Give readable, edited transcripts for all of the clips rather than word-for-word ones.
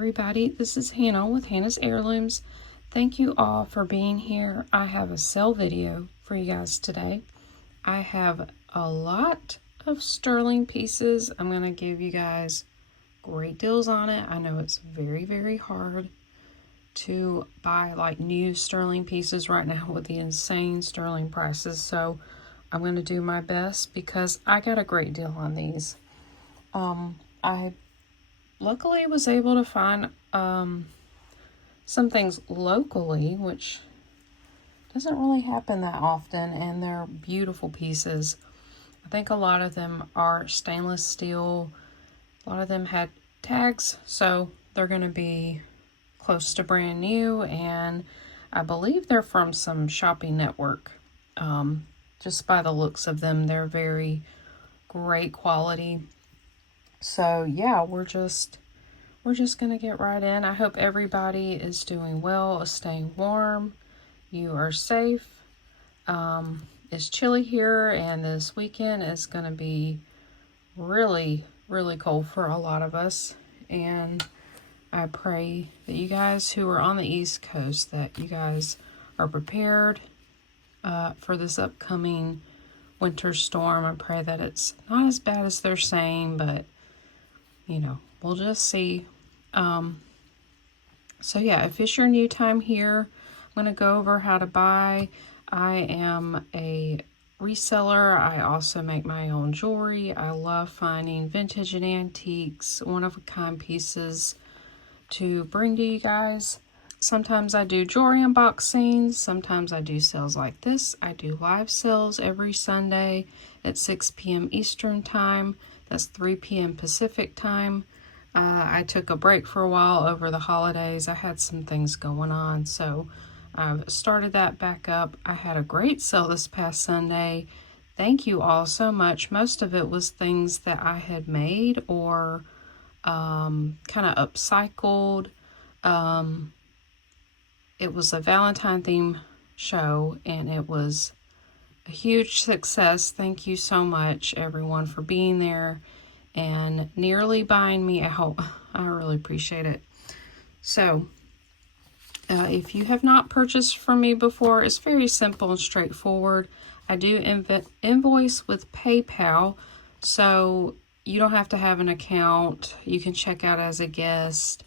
everybody. This is Hannah with Hannah's Heirlooms. Thank you all for being here. I have a sale video for you guys today. I have a lot of sterling pieces. I'm going to give you guys great deals on it. I know it's very, very hard to buy like new sterling pieces right now with the insane sterling prices. So I'm going to do my best because I got a great deal on these. I luckily was able to find some things locally, which doesn't really happen that often, and they're beautiful pieces. I think a lot of them are stainless steel. A lot of them had tags, so they're going to be close to brand new, and I believe they're from some shopping network. Just by the looks of them, they're very great quality. So yeah, we're just gonna get right in. I hope everybody is doing well, is staying warm, you are safe. It's chilly here, and this weekend is gonna be really, really cold for a lot of us. And I pray that you guys who are on the East Coast, that you guys are prepared for this upcoming winter storm. I pray that it's not as bad as they're saying, but you know, we'll just see. So yeah, if it's your new time here, I'm going to go over how to buy. I am a reseller. I also make my own jewelry. I love finding vintage and antiques, one-of-a-kind pieces to bring to you guys. Sometimes I do jewelry unboxings. Sometimes I do sales like this. I do live sales every Sunday at 6 p.m. Eastern Time. That's 3 p.m. Pacific Time. I took a break for a while over the holidays. I had some things going on, so I've started that back up. I had a great sale this past Sunday. Thank you all so much. Most of it was things that I had made or kind of upcycled. It was a Valentine theme show, and it was a huge success. Thank you so much, everyone, for being there and nearly buying me out. I really appreciate it. So, if you have not purchased from me before, it's very simple and straightforward. I do invoice with PayPal, so you don't have to have an account. You can check out as a guest.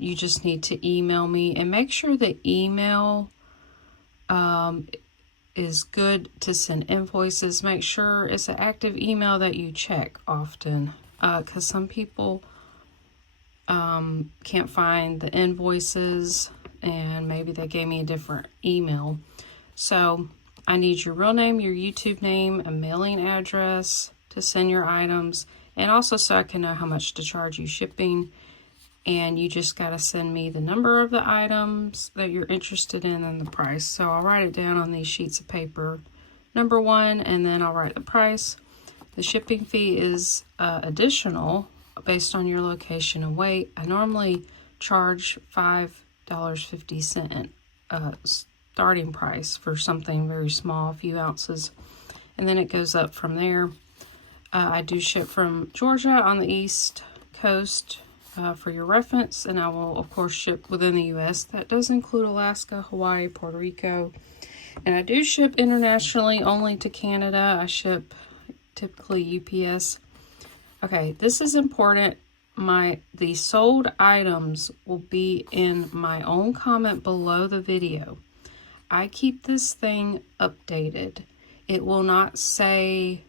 You just need to email me, and make sure the email is good to send invoices. Make sure it's an active email that you check often, because some people can't find the invoices, and maybe they gave me a different email. So I need your real name, your YouTube name, a mailing address to send your items, and also so I can know how much to charge you shipping. And you just got to send me the number of the items that you're interested in and the price. So I'll write it down on these sheets of paper, number one, and then I'll write the price. The shipping fee is additional based on your location and weight. I normally charge $5.50 starting price for something very small, a few ounces, and then it goes up from there. I do ship from Georgia on the East Coast. For your reference, and I will of course ship within the U.S. That does include Alaska, Hawaii, Puerto Rico, and I do ship internationally only to Canada. I ship typically UPS. Okay, this is important. The sold items will be in my own comment below the video. I keep this thing updated. It will not say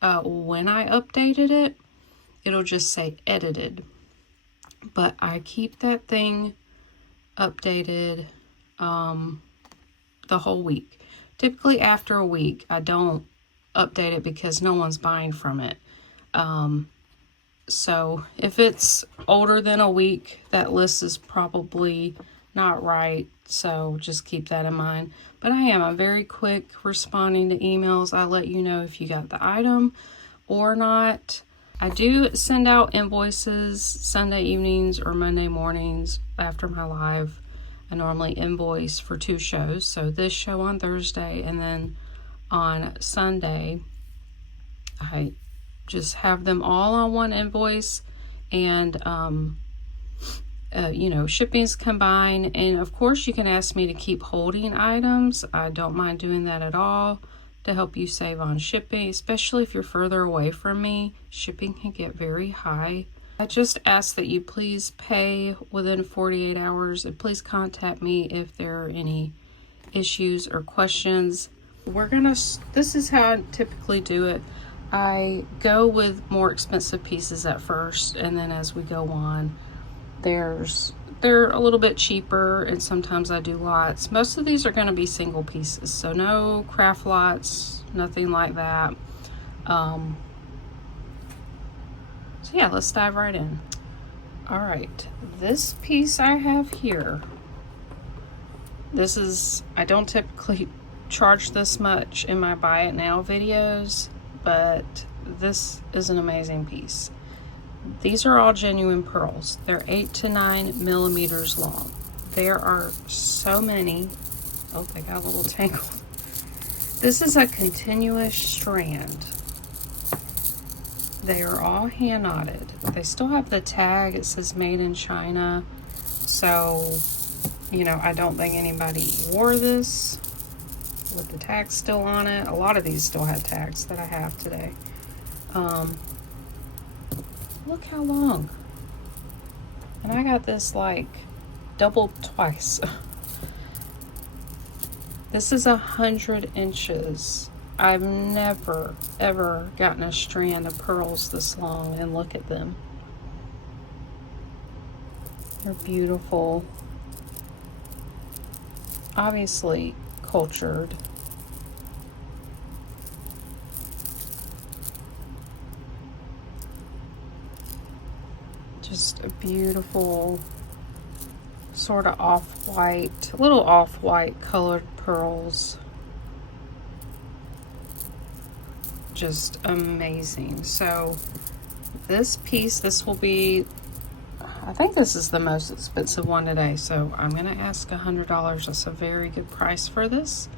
when I updated it. It'll just say edited. But I keep that thing updated the whole week. Typically after a week, I don't update it because no one's buying from it. So if it's older than a week, that list is probably not right. So just keep that in mind. But I'm very quick responding to emails. I let you know if you got the item or not. I do send out invoices Sunday evenings or Monday mornings after my live. I normally invoice for 2 shows. So this show on Thursday, and then on Sunday, I just have them all on one invoice. and you know, shipping's combined. And of course you can ask me to keep holding items. I don't mind doing that at all to help you save on shipping, especially if you're further away from me. Shipping can get very high. I just ask that you please pay within 48 hours, and please contact me if there are any issues or questions. This is how I typically do it. I go with more expensive pieces at first, and then as we go on, they're a little bit cheaper, and sometimes I do lots. Most of these are going to be single pieces, so no craft lots, nothing like that. So yeah, let's dive right in. All right, this piece I have here, I don't typically charge this much in my buy it now videos, but this is an amazing piece. These are all genuine pearls. They're 8 to 9 millimeters long. There are so many. Oh, they got a little tangled. This is a continuous strand. They are all hand knotted. They still have the tag. It says made in China. So, you know, I don't think anybody wore this with the tag still on it. A lot of these still have tags that I have today. Look how long. And I got this like doubled twice. This is 100 inches. I've never ever gotten a strand of pearls this long, and look at them. They're beautiful. Obviously cultured. Just a beautiful sort of off-white, little off-white colored pearls. Just amazing. So this piece, this will be, I think this is the most expensive one today, so I'm gonna ask $100. That's a very good price for this.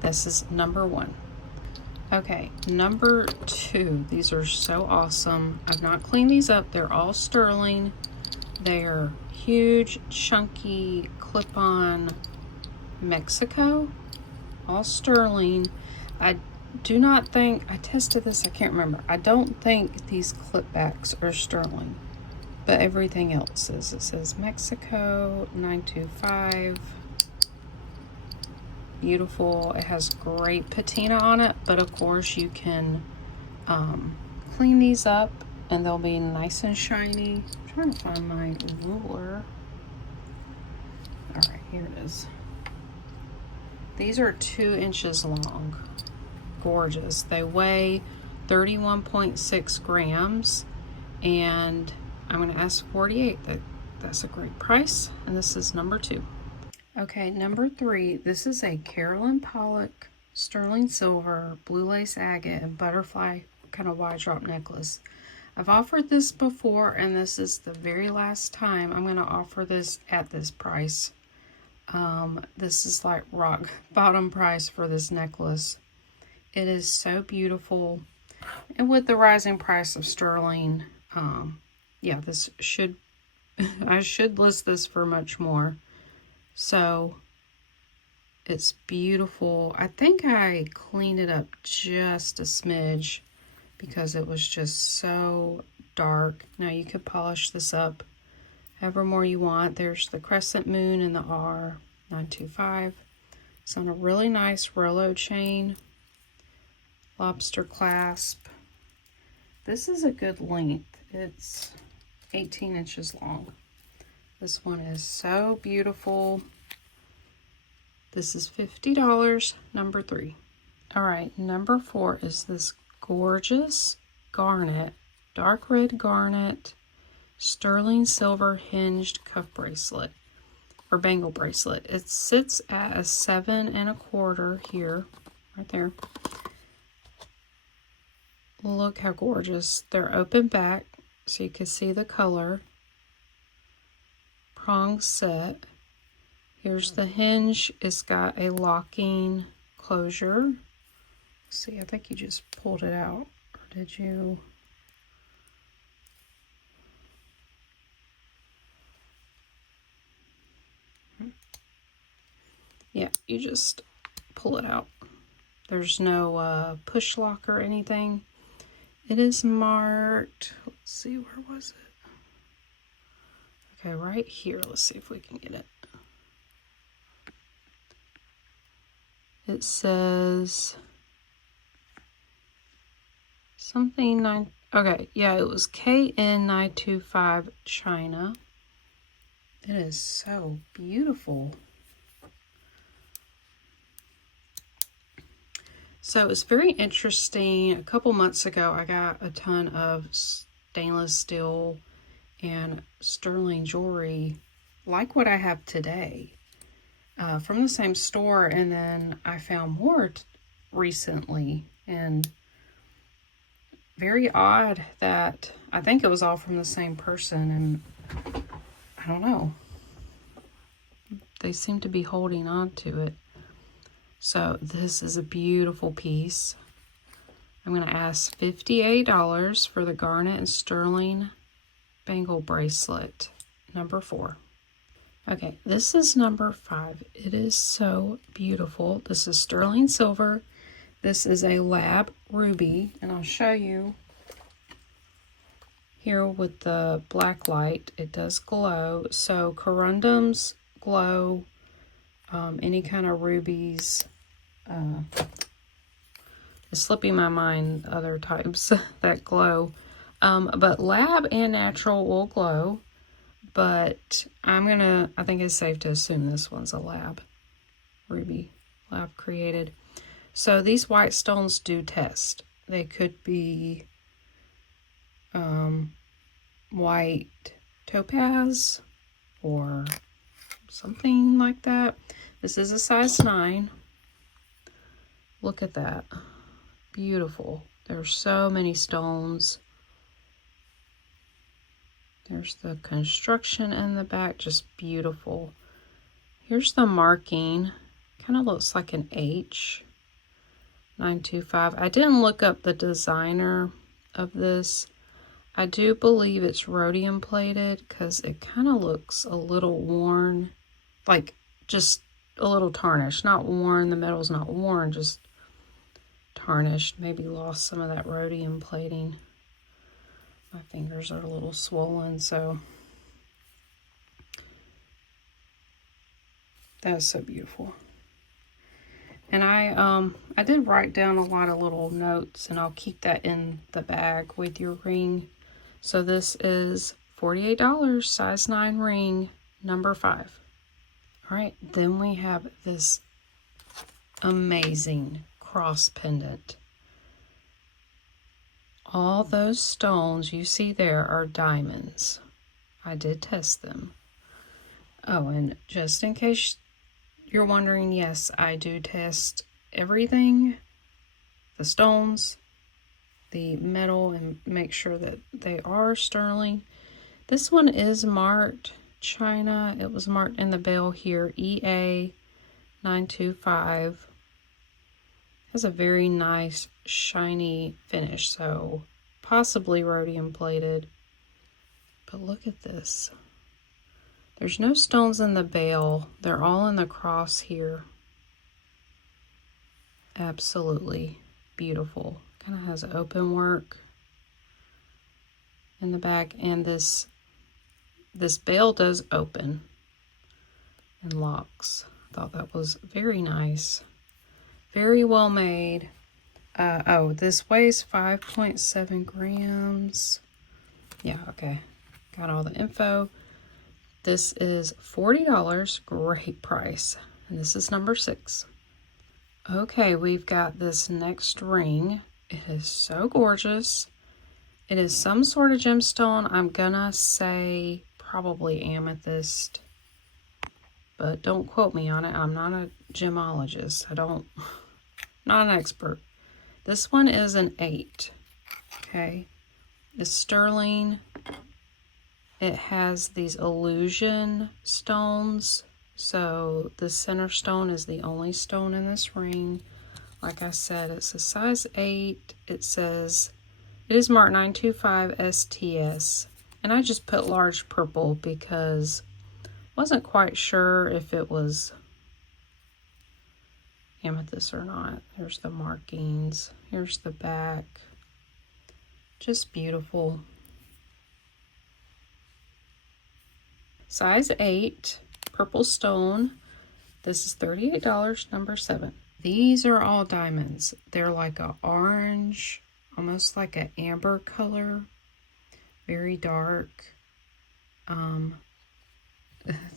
This is number one. Okay, number two. These are so awesome. I've not cleaned these up. They're all sterling. They are huge, chunky, clip-on Mexico. All sterling. I do not think, I tested this, I can't remember. I don't think these clip backs are sterling, but everything else is. It says Mexico 925. Beautiful. It has great patina on it, but of course you can clean these up and they'll be nice and shiny. I'm trying to find my ruler. All right, here it is. These are 2 inches long. Gorgeous. They weigh 31.6 grams, and I'm going to ask 48. That's a great price, and this is number two. Okay, number three. This is a Carolyn Pollock sterling silver, blue lace agate, and butterfly kind of wide drop necklace. I've offered this before, and this is the very last time I'm going to offer this at this price. This is like rock bottom price for this necklace. It is so beautiful, and with the rising price of sterling, yeah, this should I should list this for much more. So it's beautiful. I think I cleaned it up just a smidge because it was just so dark. Now you could polish this up however more you want. There's the crescent moon and the R 925. It's on a really nice Rolo chain. Lobster clasp. This is a good length. It's 18 inches long. This one is so beautiful. This is $50, number three. All right, number four is this gorgeous garnet, dark red garnet, sterling silver hinged cuff bracelet or bangle bracelet. It sits at a 7 1/4 here, right there. Look how gorgeous. They're open back so you can see the color. Prong set. Here's the hinge. It's got a locking closure. Let's see, I think you just pulled it out. Or did you? Yeah, you just pull it out. There's no push lock or anything. It is marked, let's see, where was it? Okay, right here. Let's see if we can get it. It says something 9. Okay, yeah, it was KN925 China. It is so beautiful. So it's very interesting. A couple months ago, I got a ton of stainless steel and sterling jewelry like what I have today from the same store, and then I found more recently, and very odd that I think it was all from the same person, and I don't know. They seem to be holding on to it. So this is a beautiful piece. I'm going to ask $58 for the garnet and sterling bangle bracelet, number 4. Okay, this is number 5. It is so beautiful. This is sterling silver. This is a lab ruby, and I'll show you here with the black light. It does glow. So corundums glow, any kind of rubies. It's slipping my mind other types that glow. But lab and natural will glow. But I think it's safe to assume this one's a lab ruby, lab created. So these white stones do test. They could be white topaz or something like that. This is a size 9. Look at that. Beautiful. There's so many stones. There's the construction in the back, just beautiful. Here's the marking. Kind of looks like an H. 925. I didn't look up the designer of this. I do believe it's rhodium plated because it kind of looks a little worn, like just a little tarnished. Not worn, the metal's not worn, just tarnished. Maybe lost some of that rhodium plating. My fingers are a little swollen, so that's so beautiful. And I did write down a lot of little notes, and I'll keep that in the bag with your ring. So this is $48, size 9 ring, number 5. All right, then we have this amazing cross pendant. All those stones you see there are diamonds. I did test them. Oh, and just in case you're wondering, yes, I do test everything, the stones, the metal, and make sure that they are sterling. This one is marked China. It was marked in the bell here, EA 925. Has a very nice shiny finish, so possibly rhodium plated. But look at this. There's no stones in the bell. They're all in the cross here. Absolutely beautiful. Kind of has open work in the back, and this bell does open and locks. I thought that was very nice. Very well made. Oh, this weighs 5.7 grams. Yeah, okay. Got all the info. This is $40. Great price. And this is number 6. Okay, we've got this next ring. It is so gorgeous. It is some sort of gemstone. I'm gonna say probably amethyst, but don't quote me on it. I'm not a gemologist. Not an expert. This one is an 8. Okay. It's sterling. It has these illusion stones. So the center stone is the only stone in this ring. Like I said, it's a size 8. It says, it is marked 925 STS. And I just put large purple because I wasn't quite sure if it was amethyst or not. Here's the markings. Here's the back. Just beautiful. Size 8, purple stone. This is $38, number 7. These are all diamonds. They're like a orange, almost like an amber color. Very dark.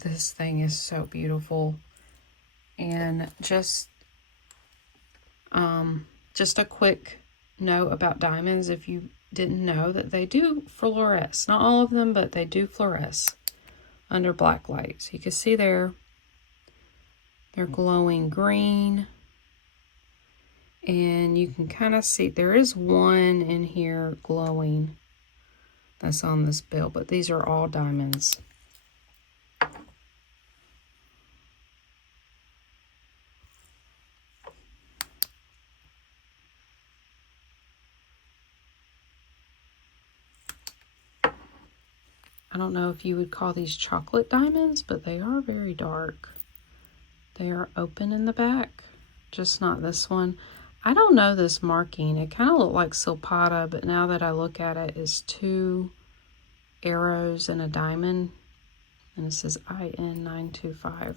This thing is so beautiful. And just a quick note about diamonds, if you didn't know, that they do fluoresce. Not all of them, but they do fluoresce under black light. So you can see they're glowing green. And you can kind of see there is one in here glowing that's on this bill, but these are all diamonds. I don't know if you would call these chocolate diamonds, but they are very dark. They are open in the back, just not this one. I don't know this marking. It kind of looked like silpata, but now that I look at it, it's 2 arrows and a diamond. And it says IN925.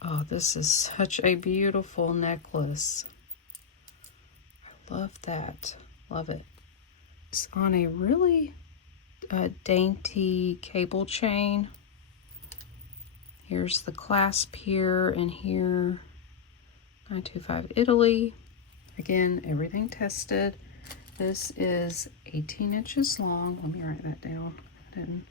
Oh, this is such a beautiful necklace. I love that. Love it. It's on a really dainty cable chain. Here's the clasp here and here. 925 Italy. Again, everything tested. This is 18 inches long. Let me write that down. I didn't.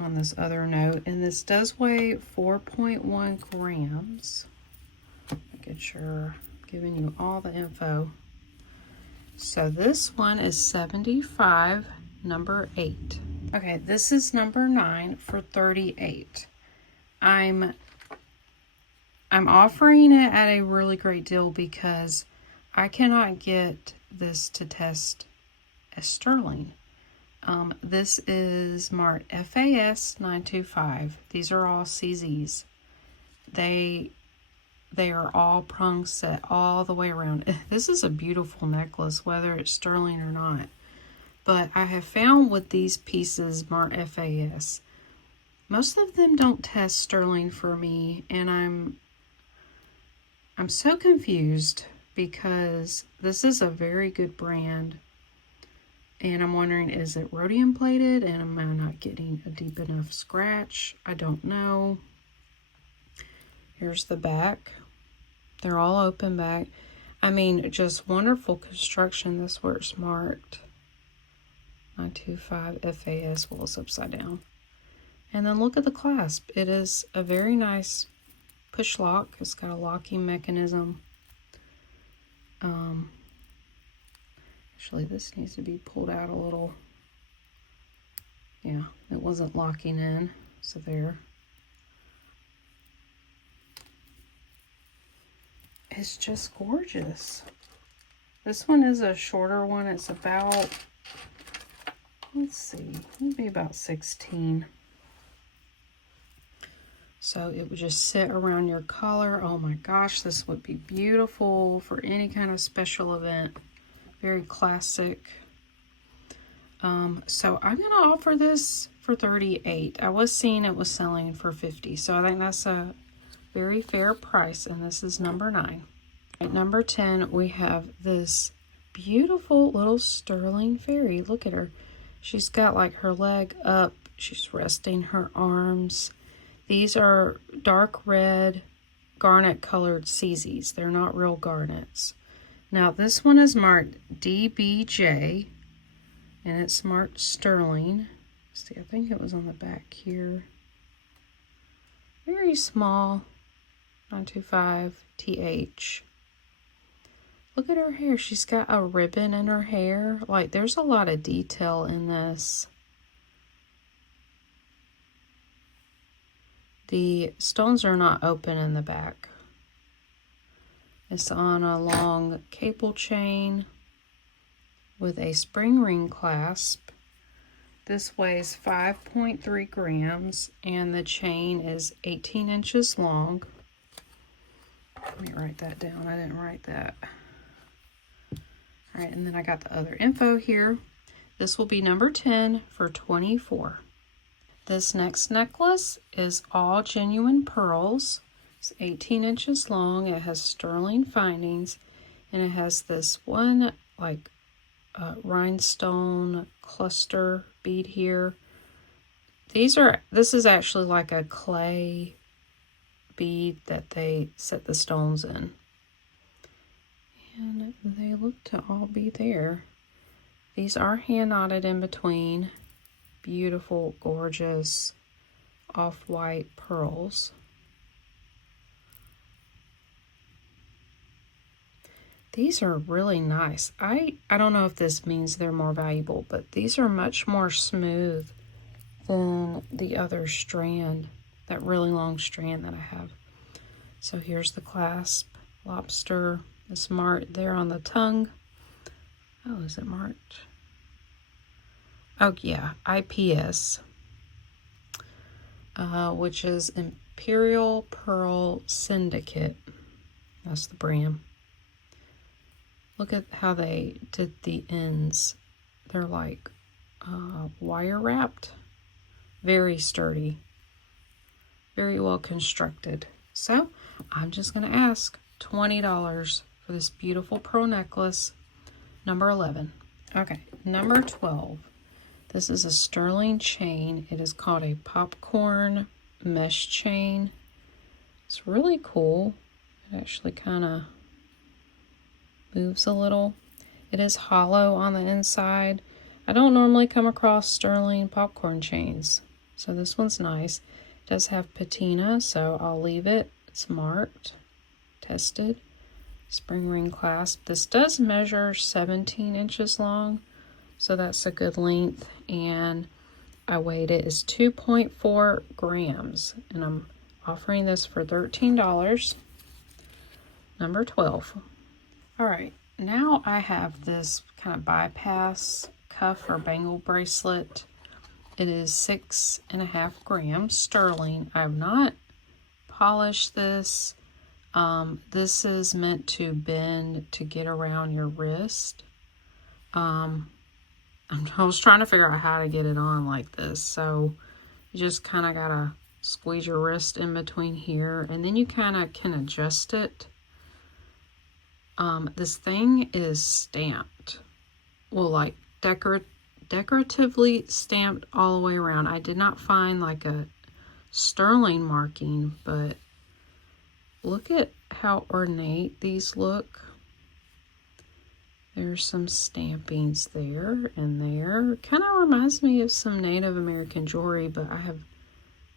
On this other note, and this does weigh 4.1 grams. Making sure I'm giving you all the info. So this one is 75, number 8. Okay, this is number 9 for 38. I'm offering it at a really great deal because I cannot get this to test as sterling. This is marked FAS 925. These are all CZs. They are all prong set all the way around. This is a beautiful necklace, whether it's sterling or not. But I have found with these pieces marked FAS, most of them don't test sterling for me, and I'm so confused because this is a very good brand. And I'm wondering, is it rhodium plated? And am I not getting a deep enough scratch? I don't know. Here's the back. They're all open back. I mean, just wonderful construction. This where it's marked 925 FAS. Well, it's upside down. And then look at the clasp. It is a very nice push lock. It's got a locking mechanism. Actually, this needs to be pulled out a little. Yeah, it wasn't locking in, so there. It's just gorgeous. This one is a shorter one. It's about, let's see, maybe about 16. So it would just sit around your collar. Oh my gosh, this would be beautiful for any kind of special event. Very classic. So I'm going to offer this for 38. I was seeing it was selling for 50. So I think that's a very fair price. And this is number 9. At number 10, we have this beautiful little sterling fairy. Look at her. She's got like her leg up. She's resting her arms. These are dark red, garnet colored CZs. They're not real garnets. Now this one is marked DBJ, and it's marked sterling. See, I think it was on the back here. Very small, 925 TH. Look at her hair. She's got a ribbon in her hair. Like, there's a lot of detail in this. The stones are not open in the back. It's on a long cable chain with a spring ring clasp. This weighs 5.3 grams and the chain is 18 inches long. Let me write that down. I didn't write that. All right, and then I got the other info here. This will be number 10 for $24. This next necklace is all genuine pearls. It's 18 inches long. It has sterling findings, and it has this one like rhinestone cluster bead here. This is actually like a clay bead that they set the stones in. And they look to all be there. These are hand knotted in between. Beautiful, gorgeous, off-white pearls. These are really nice. I don't know if this means they're more valuable, but these are much more smooth than the other strand, that really long strand that I have. So here's the clasp, lobster. It's marked there on the tongue. Oh, is it marked? Oh yeah, IPS, which is Imperial Pearl Syndicate. That's the brand. Look at how they did the ends. They're like wire wrapped. Very sturdy. Very well constructed. So I'm just going to ask $20 for this beautiful pearl necklace, number 11. Okay, number 12. This is a sterling chain. It is called a popcorn mesh chain. It's really cool. It actually kind of moves a little. It is hollow on the inside. I don't normally come across sterling popcorn chains, so this one's nice. It does have patina, so I'll leave it. It's marked, tested. Spring ring clasp. This does measure 17 inches long, so that's a good length, and I weighed it is 2.4 grams, and I'm offering this for $13. Number 12. All right, now I have this kind of bypass cuff or bangle bracelet. It is 6.5 grams sterling. I have not polished this. This is meant to bend to get around your wrist. I was trying to figure out how to get it on like this. So you just kind of gotta squeeze your wrist in between here, and then you kind of can adjust it. This thing is stamped. Well, like decoratively stamped all the way around. I did not find like a sterling marking, but look at how ornate these look. There's some stampings there and there. Kind of reminds me of some Native American jewelry, but I have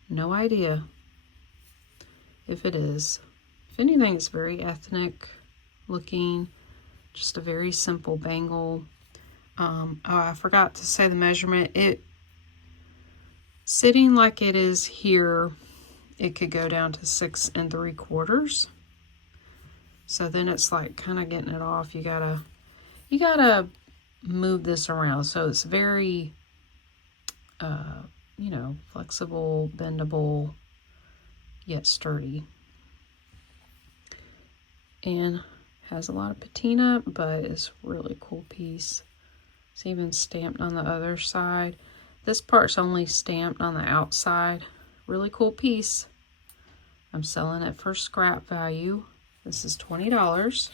no idea if it is. If anything, it's very ethnic looking. Just a very simple bangle. Oh, I forgot to say the measurement. It sitting like it is here, it could go down to 6 3/4. So then it's like kind of getting it off. You gotta move this around. So it's very, flexible, bendable, yet sturdy. And has a lot of patina, but it's a really cool piece. It's even stamped on the other side. This part's only stamped on the outside. Really cool piece. I'm selling it for scrap value. This is $20.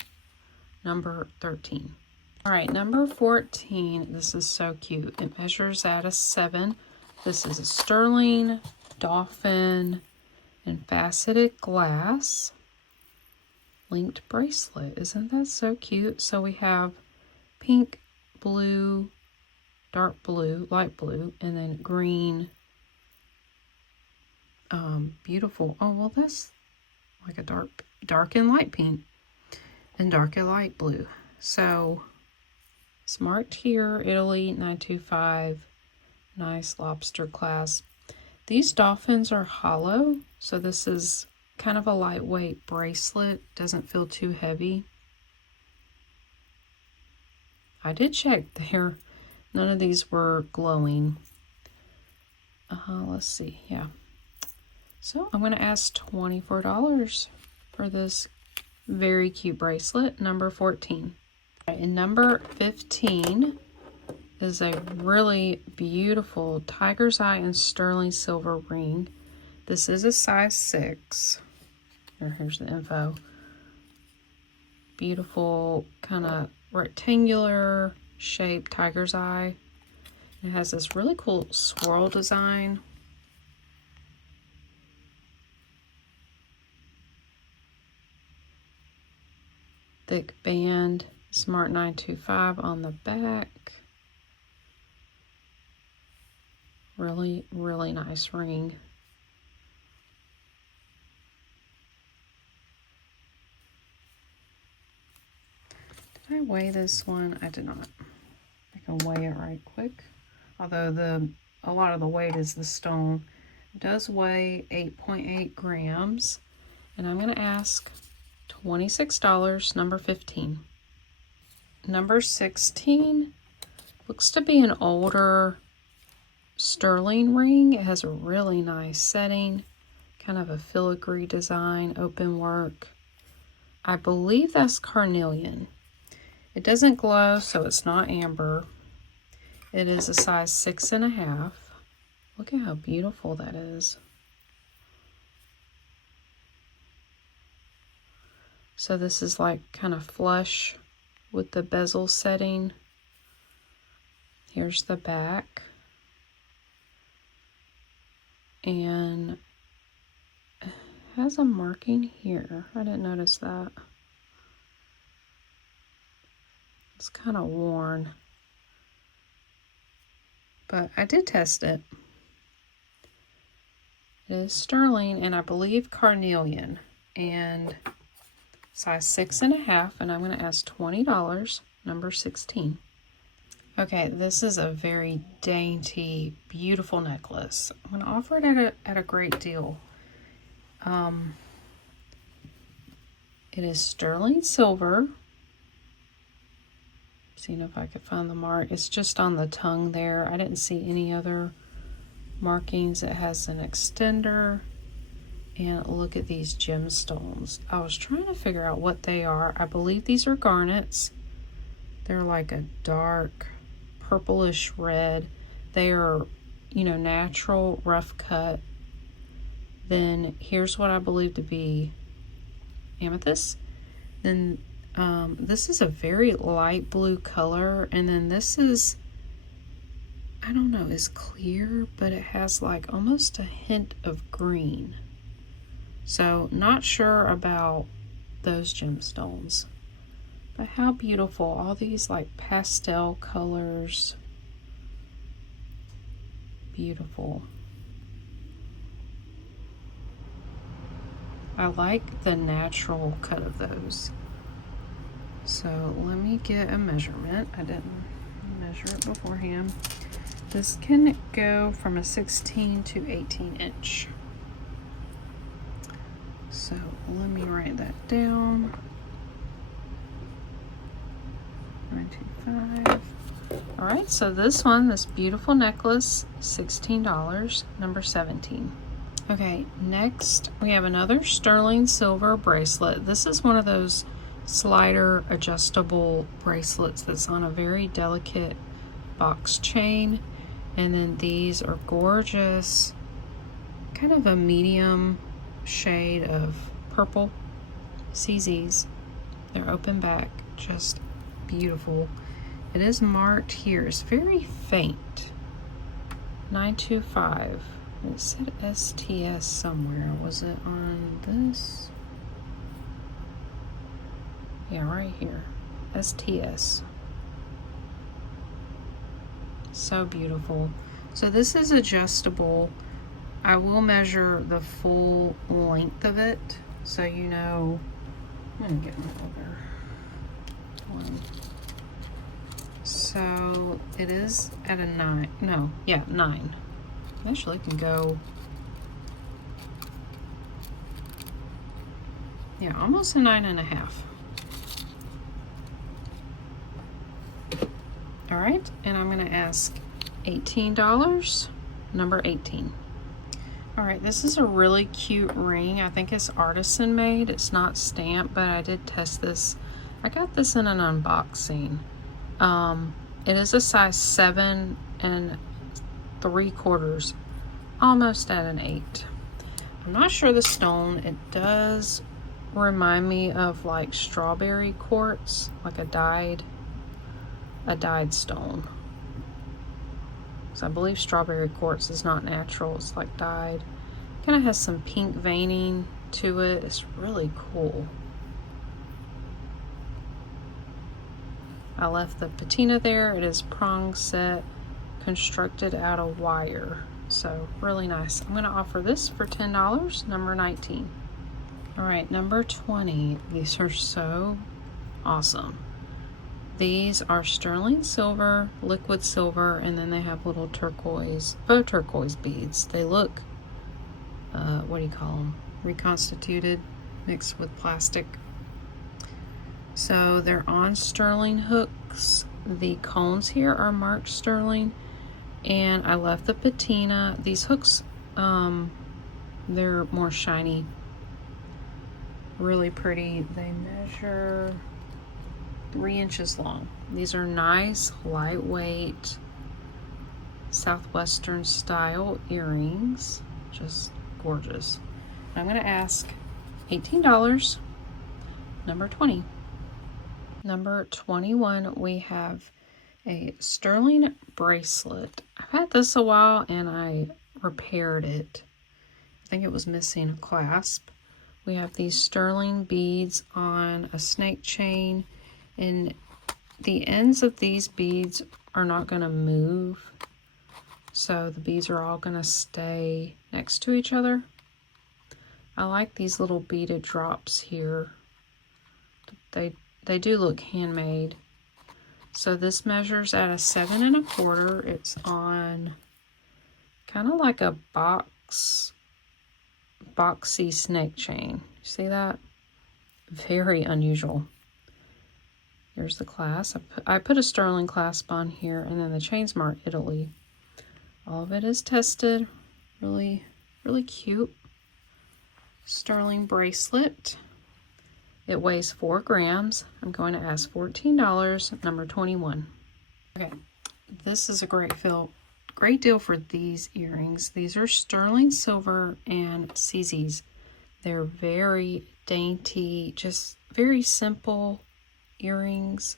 Number 13. All right, number 14. This is so cute. It measures at a 7. This is a sterling, dolphin, and faceted glass linked bracelet. Isn't that so cute? So we have pink, blue, dark blue, light blue, and then green. Beautiful. Oh, well, that's like a dark and light pink and dark and light blue. So it's marked here, Italy 925. Nice lobster clasp. These dolphins are hollow, so this is kind of a lightweight bracelet. Doesn't feel too heavy. I did check there. None of these were glowing. let's see, yeah. So I'm going to ask $24 for this very cute bracelet, number 14. And number 15 is a really beautiful tiger's eye and sterling silver ring. This is a size 6. Here's the info. Beautiful kind of rectangular shaped tiger's eye. It has this really cool swirl design. Thick band, Smart 925 on the back. Really, really nice ring. Did I weigh this one? I did not. I can weigh it right quick. Although a lot of the weight is the stone. It does weigh 8.8 grams. And I'm going to ask $26, number 15. Number 16 looks to be an older sterling ring. It has a really nice setting, kind of a filigree design, open work. I believe that's carnelian. It doesn't glow, so it's not amber. It is a size 6.5. Look at how beautiful that is. So this is like kind of flush with the bezel setting. Here's the back. And it has a marking here. I didn't notice that. It's kind of worn. But I did test it. It is sterling and I believe carnelian. And size 6.5, and I'm going to ask $20, number 16. Okay, this is a very dainty, beautiful necklace. I'm going to offer it at a great deal. It is sterling silver. Seeing if I could find the mark. It's just on the tongue there. I didn't see any other markings. It has an extender. And look at these gemstones. I was trying to figure out what they are. I believe these are garnets. They're like a dark purplish red. They are, you know, natural, rough cut. Then here's what I believe to be amethyst. Then this is a very light blue color. And then this is, I don't know, is clear, but it has like almost a hint of green. So not sure about those gemstones, but how beautiful. All these like pastel colors. Beautiful. I like the natural cut of those. So let me get a measurement. I didn't measure it beforehand. This can go from a 16 to 18 inch. So let me write that down. 925. All right, so this one, this beautiful necklace, $16, number 17. Okay, next we have another sterling silver bracelet. This is one of those slider adjustable bracelets that's on a very delicate box chain. And then these are gorgeous, kind of a medium shade of purple. CZs. They're open back, just beautiful. It is marked here. It's very faint. 925. It said STS somewhere. Was it on this? Yeah, right here. STS. So beautiful. So this is adjustable. I will measure the full length of it so you know. I'm gonna get my other one. So it is at a 9. No, yeah, 9. Actually, it can go, yeah, almost a 9.5. All right, and I'm gonna ask $18, number 18. All right, this is a really cute ring. I think it's artisan made. It's not stamped, but I did test this. I got this in an unboxing. It is a size 7 3/4, almost at an 8. I'm not sure the stone. It does remind me of like strawberry quartz, like a dyed stone. So I believe strawberry quartz is not natural, it's like dyed. Kind of has some pink veining to it. It's really cool. I left the patina there. It is prong set, constructed out of wire. So really nice. I'm going to offer this for $10, number 19. All right, number 20. These are so awesome. These are sterling silver, liquid silver, and then they have little turquoise, faux turquoise beads. They look, what do you call them? Reconstituted, mixed with plastic. So they're on sterling hooks. The cones here are marked sterling, and I left the patina. These hooks, they're more shiny. Really pretty. They measure 3 inches long. These are nice, lightweight, Southwestern style earrings. Just gorgeous. I'm going to ask $18, number 20. Number 21, we have a sterling bracelet. I've had this a while and I repaired it. I think it was missing a clasp. We have these sterling beads on a snake chain, and the ends of these beads are not going to move. So the beads are all going to stay next to each other. I like these little beaded drops here. They do look handmade. So this measures at a 7 1/4. It's on kind of like a boxy snake chain. You see that? Very unusual. Here's the clasp. I put a sterling clasp on here, and then the chain's marked Italy. All of it is tested. Really, really cute sterling bracelet. It weighs 4 grams. I'm going to ask $14, number 21. Okay, this is a great deal for these earrings. These are sterling silver and CZs. They're very dainty, just very simple earrings.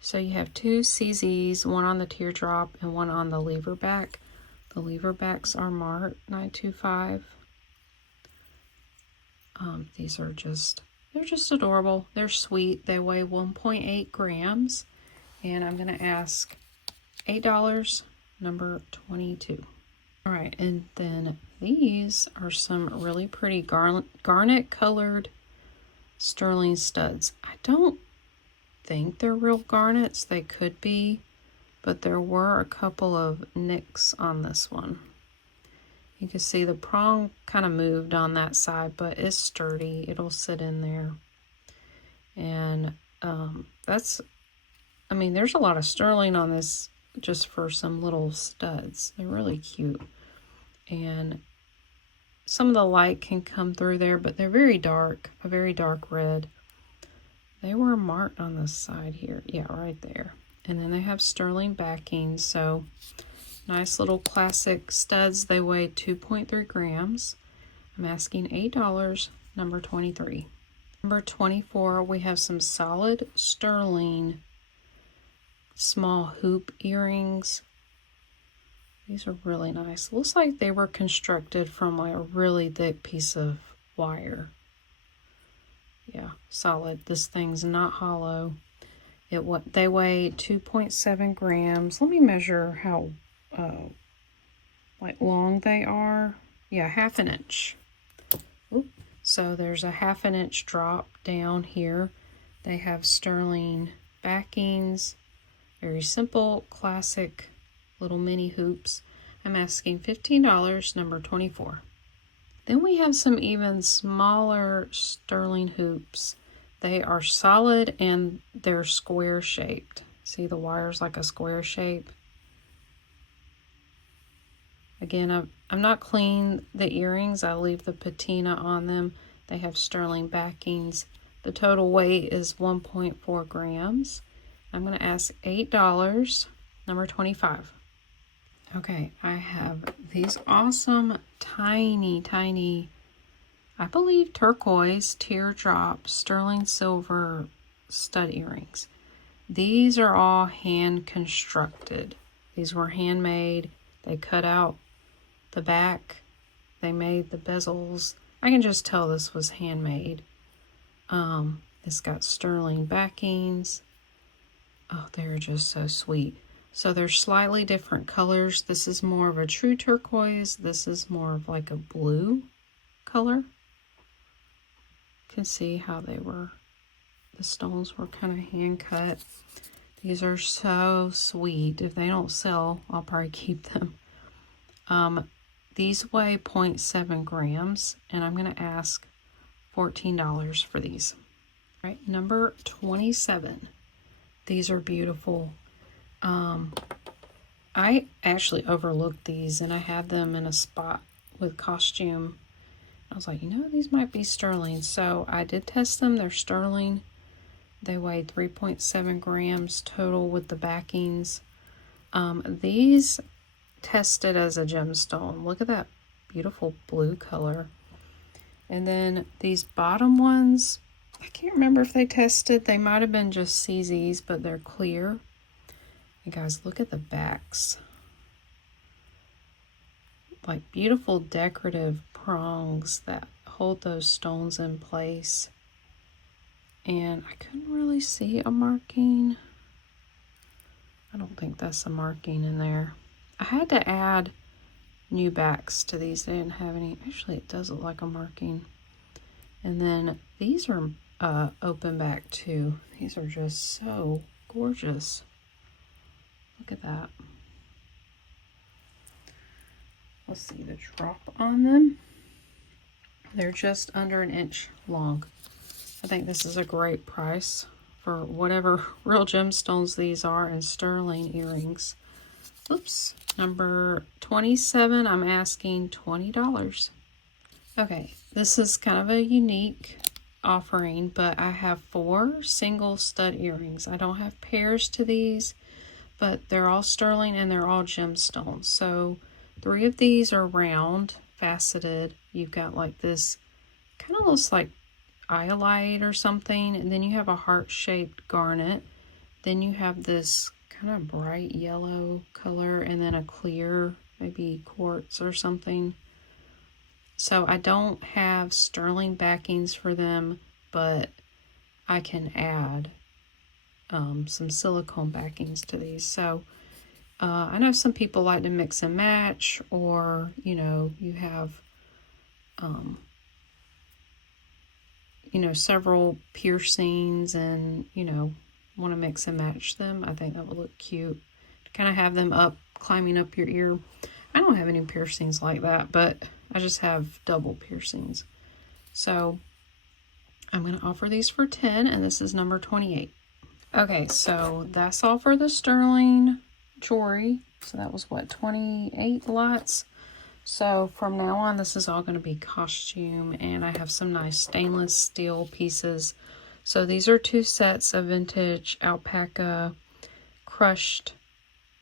So you have 2 CZs, one on the teardrop and one on the lever back. The lever backs are marked 925. These are they're just adorable. They're sweet. They weigh 1.8 grams. And I'm going to ask $8, number 22. All right, and then these are some really pretty garnet colored sterling studs. I don't think they're real garnets. They could be, but there were a couple of nicks on this one. You can see the prong kind of moved on that side, but it's sturdy. It'll sit in there. And there's a lot of sterling on this just for some little studs. They're really cute. And some of the light can come through there, but they're very dark, a very dark red. They were marked on the side here. Yeah, right there. And then they have sterling backing, so nice little classic studs. They weigh 2.3 grams. I'm asking $8, number 23. Number 24, we have some solid sterling small hoop earrings. These are really nice. Looks like they were constructed from like a really thick piece of wire. Yeah, solid. This thing's not hollow. They weigh 2.7 grams. Let me measure how long they are. Yeah, 1/2 inch. Oop. So there's a 1/2 inch drop down here. They have sterling backings. Very simple, classic little mini hoops. I'm asking $15, number 24. Then we have some even smaller sterling hoops. They are solid and they're square shaped. See the wires like a square shape? Again, I'm not cleaning the earrings. I leave the patina on them. They have sterling backings. The total weight is 1.4 grams. I'm going to ask $8, number 25. Okay, I have these awesome tiny, I believe turquoise teardrop sterling silver stud earrings. These are all hand constructed. These were handmade. They cut out the back. They made the bezels. I can just tell this was handmade. It's got sterling backings. Oh, they're just so sweet. So they're slightly different colors. This is more of a true turquoise. This is more of like a blue color. You can see how the stones were kind of hand cut. These are so sweet. If they don't sell, I'll probably keep them. These weigh 0.7 grams, and I'm going to ask $14 for these. All right, number 27. These are beautiful. I actually overlooked these, and I had them in a spot with costume. I was like, you know, these might be sterling. So I did test them. They're sterling. They weigh 3.7 grams total with the backings. These tested as a gemstone. Look at that beautiful blue color. And then these bottom ones, I can't remember if they tested. They might have been just CZs, but they're clear. And guys, look at the backs. Like beautiful decorative prongs that hold those stones in place. And I couldn't really see a marking. I don't think that's a marking in there. I had to add new backs to these. They didn't have any. Actually, it does look like a marking. And then these are open back too. These are just so gorgeous. Look at that. Let's see the drop on them. They're just under an inch long. I think this is a great price for whatever real gemstones these are, and sterling earrings. Oops. Number 27, I'm asking $20. Okay, this is kind of a unique offering, but I have 4 single stud earrings. I don't have pairs to these, but they're all sterling and they're all gemstones. So 3 of these are round, faceted. You've got like this, kind of looks like iolite or something, and then you have a heart-shaped garnet. Then you have this kind of bright yellow color, and then a clear, maybe quartz or something. So I don't have sterling backings for them, but I can add some silicone backings to these. So I know some people like to mix and match, or you know, you have you know, several piercings and you know, want to mix and match them. I think that would look cute to kind of have them up, climbing up your ear. I don't have any piercings like that, but I just have double piercings. So I'm going to offer these for $10, and this is number 28. Okay, so that's all for the sterling jewelry. So that was what, 28 lots? So from now on, this is all going to be costume, and I have some nice stainless steel pieces. So these are 2 sets of vintage alpaca crushed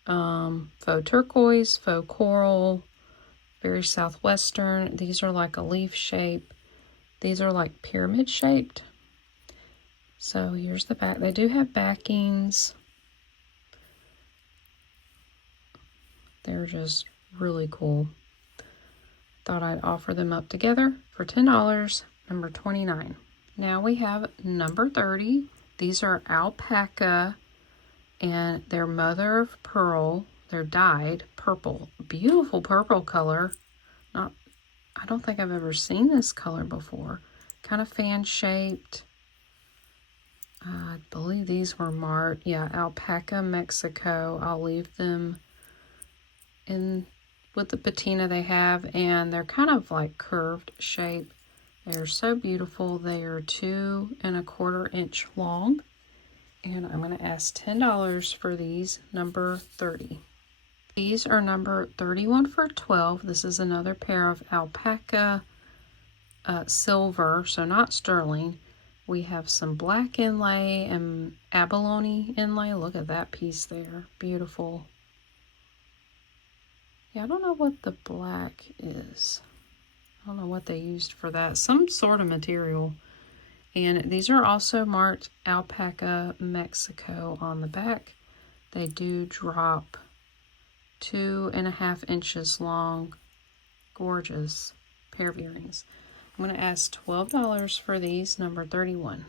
faux turquoise, faux coral, very southwestern. These are like a leaf shape. These are like pyramid shaped. So here's the back. They do have backings. They're just really cool. Thought I'd offer them up together for $10, number 29. Now we have number 30. These are alpaca, and they're mother of pearl. They're dyed purple. Beautiful purple color. I don't think I've ever seen this color before. Kind of fan shaped. I believe these were marked. Yeah, Alpaca, Mexico. I'll leave them in with the patina they have, and they're kind of like curved shape. They're so beautiful. They are 2 1/4 inch long, and I'm going to ask $10 for these, number 30. These are number 31 for 12. This is another pair of alpaca silver, so not sterling. We have some black inlay and abalone inlay. Look at that piece there. Beautiful. Yeah, I don't know what the black is. I don't know what they used for that. Some sort of material. And these are also marked Alpaca Mexico on the back. They do drop 2.5 inches long. Gorgeous pair of earrings. I'm going to ask $12 for these, number 31.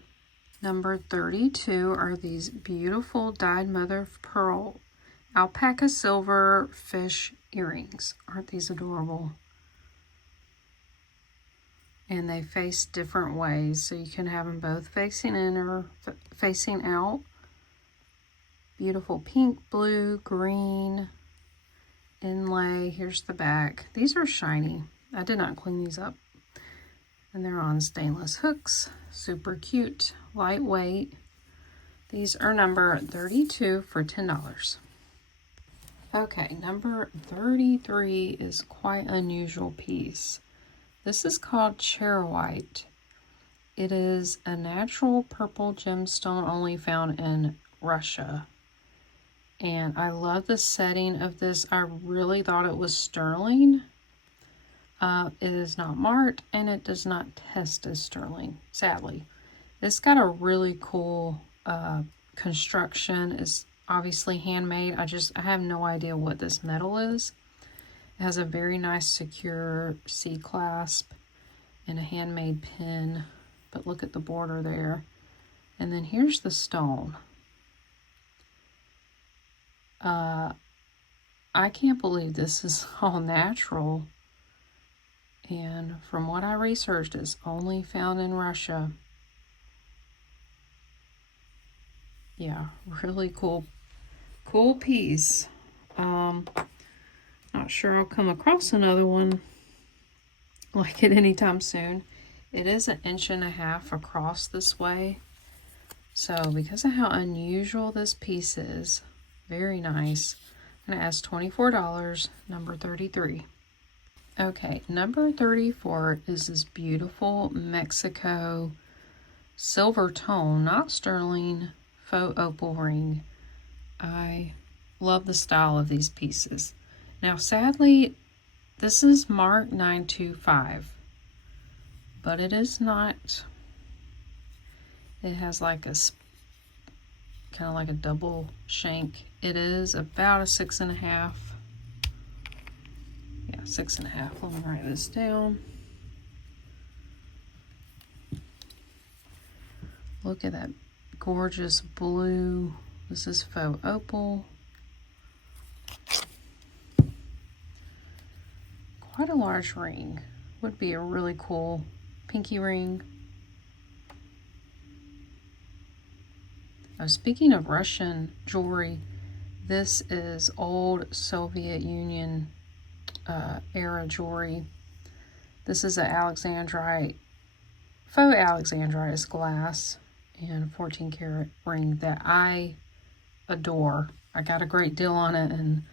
Number 32 are these beautiful dyed mother of pearl alpaca silver fish earrings. Aren't these adorable? And they face different ways, so you can have them both facing in or facing out. Beautiful pink, blue, green inlay. Here's the back. These are shiny. I did not clean these up. And they're on stainless hooks. Super cute, lightweight. These are number 32 for $10. Okay, number 33 is quite an unusual piece. This is called charoite. It is a natural purple gemstone only found in Russia. And I love the setting of this. I really thought it was sterling. It is not marked, and it does not test as sterling, sadly. It's got a really cool construction. It's obviously handmade. I have no idea what this metal is. It has a very nice secure C-clasp and a handmade pin, but look at the border there. And then here's the stone. I can't believe this is all natural. And from what I researched, it's only found in Russia. Yeah, really cool piece. Not sure I'll come across another one like it anytime soon. It is 1.5 inches across this way. So because of how unusual this piece is, very nice. I'm going to ask $24, number 33. Okay, number 34 is this beautiful Mexico silver tone, not sterling, faux opal ring. I love the style of these pieces. Now, sadly, this is marked 925, but it is not. It has like a kind of like a double shank. It is about a 6.5. Yeah, 6.5. Let me write this down. Look at that gorgeous blue. This is faux opal. Quite a large ring. Would be a really cool pinky ring. Now, speaking of Russian jewelry, this is old Soviet Union era jewelry. This is an Alexandrite, faux Alexandrite. It's glass and 14 karat ring that I adore. I got a great deal on it, and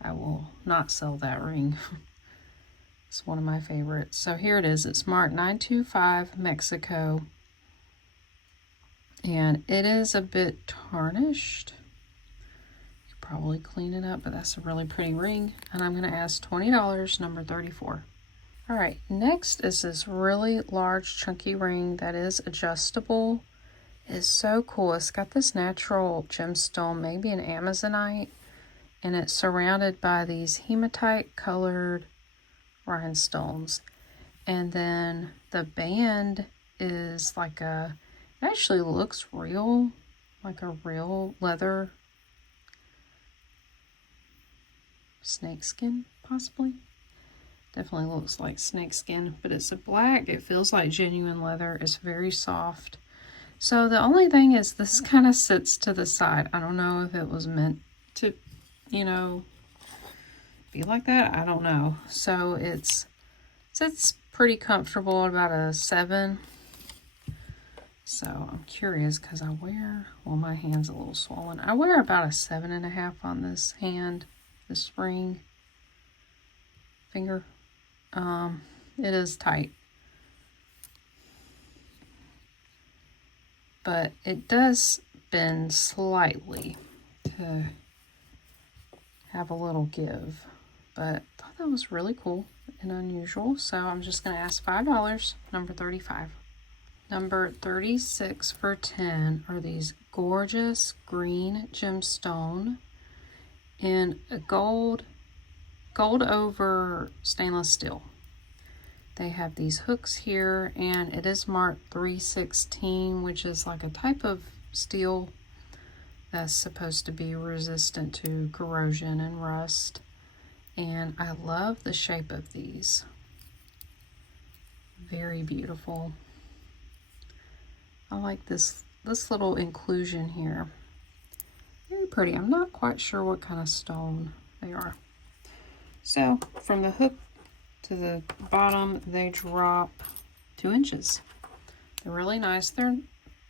I will not sell that ring. It's one of my favorites. So here it is. It's marked 925 Mexico. And it is a bit tarnished. You could probably clean it up, but that's a really pretty ring. And I'm going to ask $20, number 34. All right, next is this really large chunky ring that is adjustable. It's so cool. It's got this natural gemstone, maybe an Amazonite, and it's surrounded by these hematite colored rhinestones. And then the band is like it actually looks real, like a real leather snakeskin, possibly. Definitely looks like snakeskin, but it's a black. It feels like genuine leather. It's very soft. So the only thing is this kind of sits to the side. I don't know if it was meant to, be like that. I don't know. So it sits pretty comfortable at about a 7. So I'm curious because my hand's a little swollen. I wear about a 7.5 on this this ring finger. It is tight, but it does bend slightly to have a little give. But I thought that was really cool and unusual, so I'm just going to ask $5, number 35. Number 36 for 10 are these gorgeous green gemstone in a gold over stainless steel. They have these hooks here, and it is marked 316, which is like a type of steel that's supposed to be resistant to corrosion and rust. And I love the shape of these. Very beautiful. I like this little inclusion here. Very pretty. I'm not quite sure what kind of stone they are. So from the hook to the bottom, they drop 2 inches. They're really nice.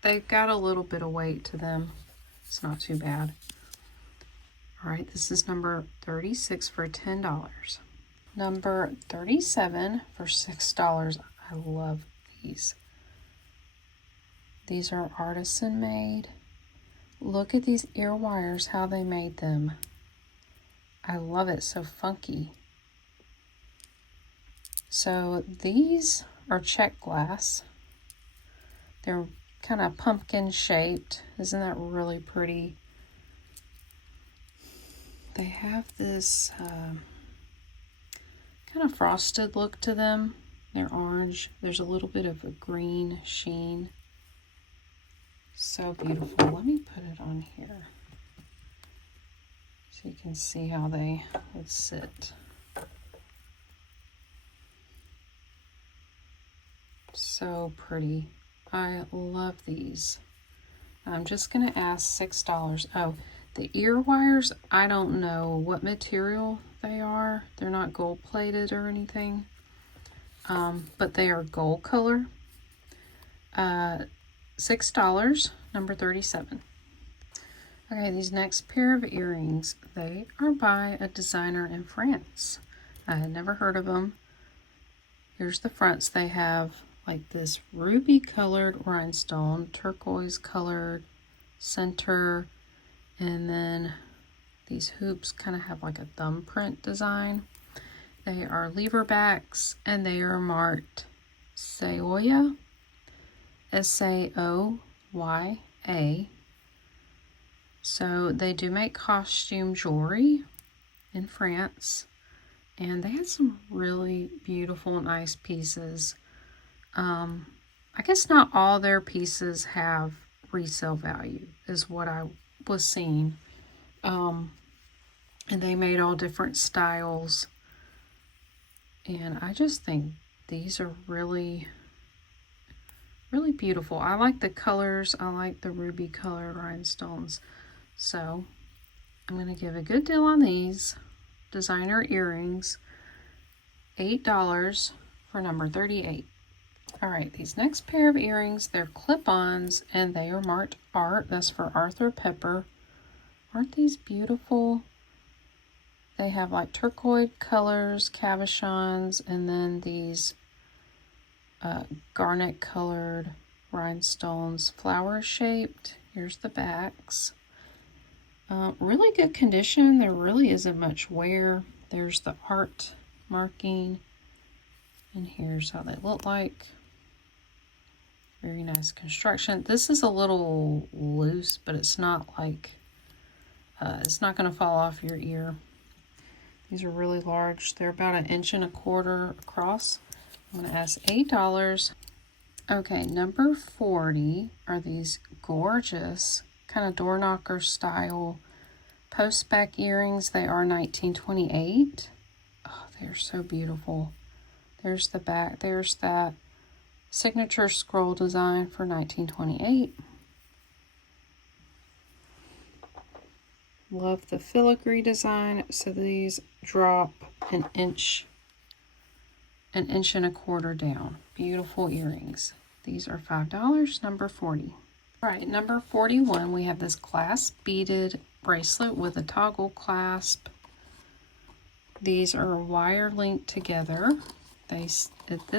They've got a little bit of weight to them. It's not too bad. All right, this is number 36 for $10. Number 37 for $6. I love these. These are artisan made. Look at these ear wires, how they made them. I love it, so funky. So these are check glass. They're kind of pumpkin shaped. Isn't that really pretty? They have this kind of frosted look to them. They're orange. There's a little bit of a green sheen. So beautiful. Let me put it on here so you can see how they would sit. So pretty. I love these. I'm just going to ask $6. Oh, the ear wires, I don't know what material they are. They're not gold plated or anything. But they are gold color. $6, number 37. Okay, these next pair of earrings, they are by a designer in France. I had never heard of them. Here's the fronts. They have like this ruby colored rhinestone, turquoise colored center, and then these hoops kind of have like a thumbprint design. They are lever backs, and they are marked Saoya, S-A-O-Y-A. So they do make costume jewelry in France, and they had some really beautiful, nice pieces. I guess not all their pieces have resale value, is what I was seeing. And they made all different styles. And I just think these are really, really beautiful. I like the colors. I like the ruby colored rhinestones. So I'm going to give a good deal on these designer earrings. $8 for number 38. All right, these next pair of earrings, they're clip-ons, and they are marked Art. That's for Arthur Pepper. Aren't these beautiful? They have like turquoise colors, cabochons, and then these garnet colored rhinestones, flower shaped. Here's the backs. Really good condition. There really isn't much wear. There's the art marking, and here's how they look like. Very nice construction. This is a little loose, but it's not like, it's not going to fall off your ear. These are really large. They're about 1.25 inches across. I'm going to ask $8. Okay, number 40 are these gorgeous kind of door knocker style post back earrings. They are 1928. Oh, they're so beautiful. There's the back. There's that signature scroll design for 1928. Love the filigree design. So these drop 1 inch, 1.25 inches down. Beautiful earrings. These are $5, number 40. All right, number 41, we have this glass beaded bracelet with a toggle clasp. These are wire linked together. This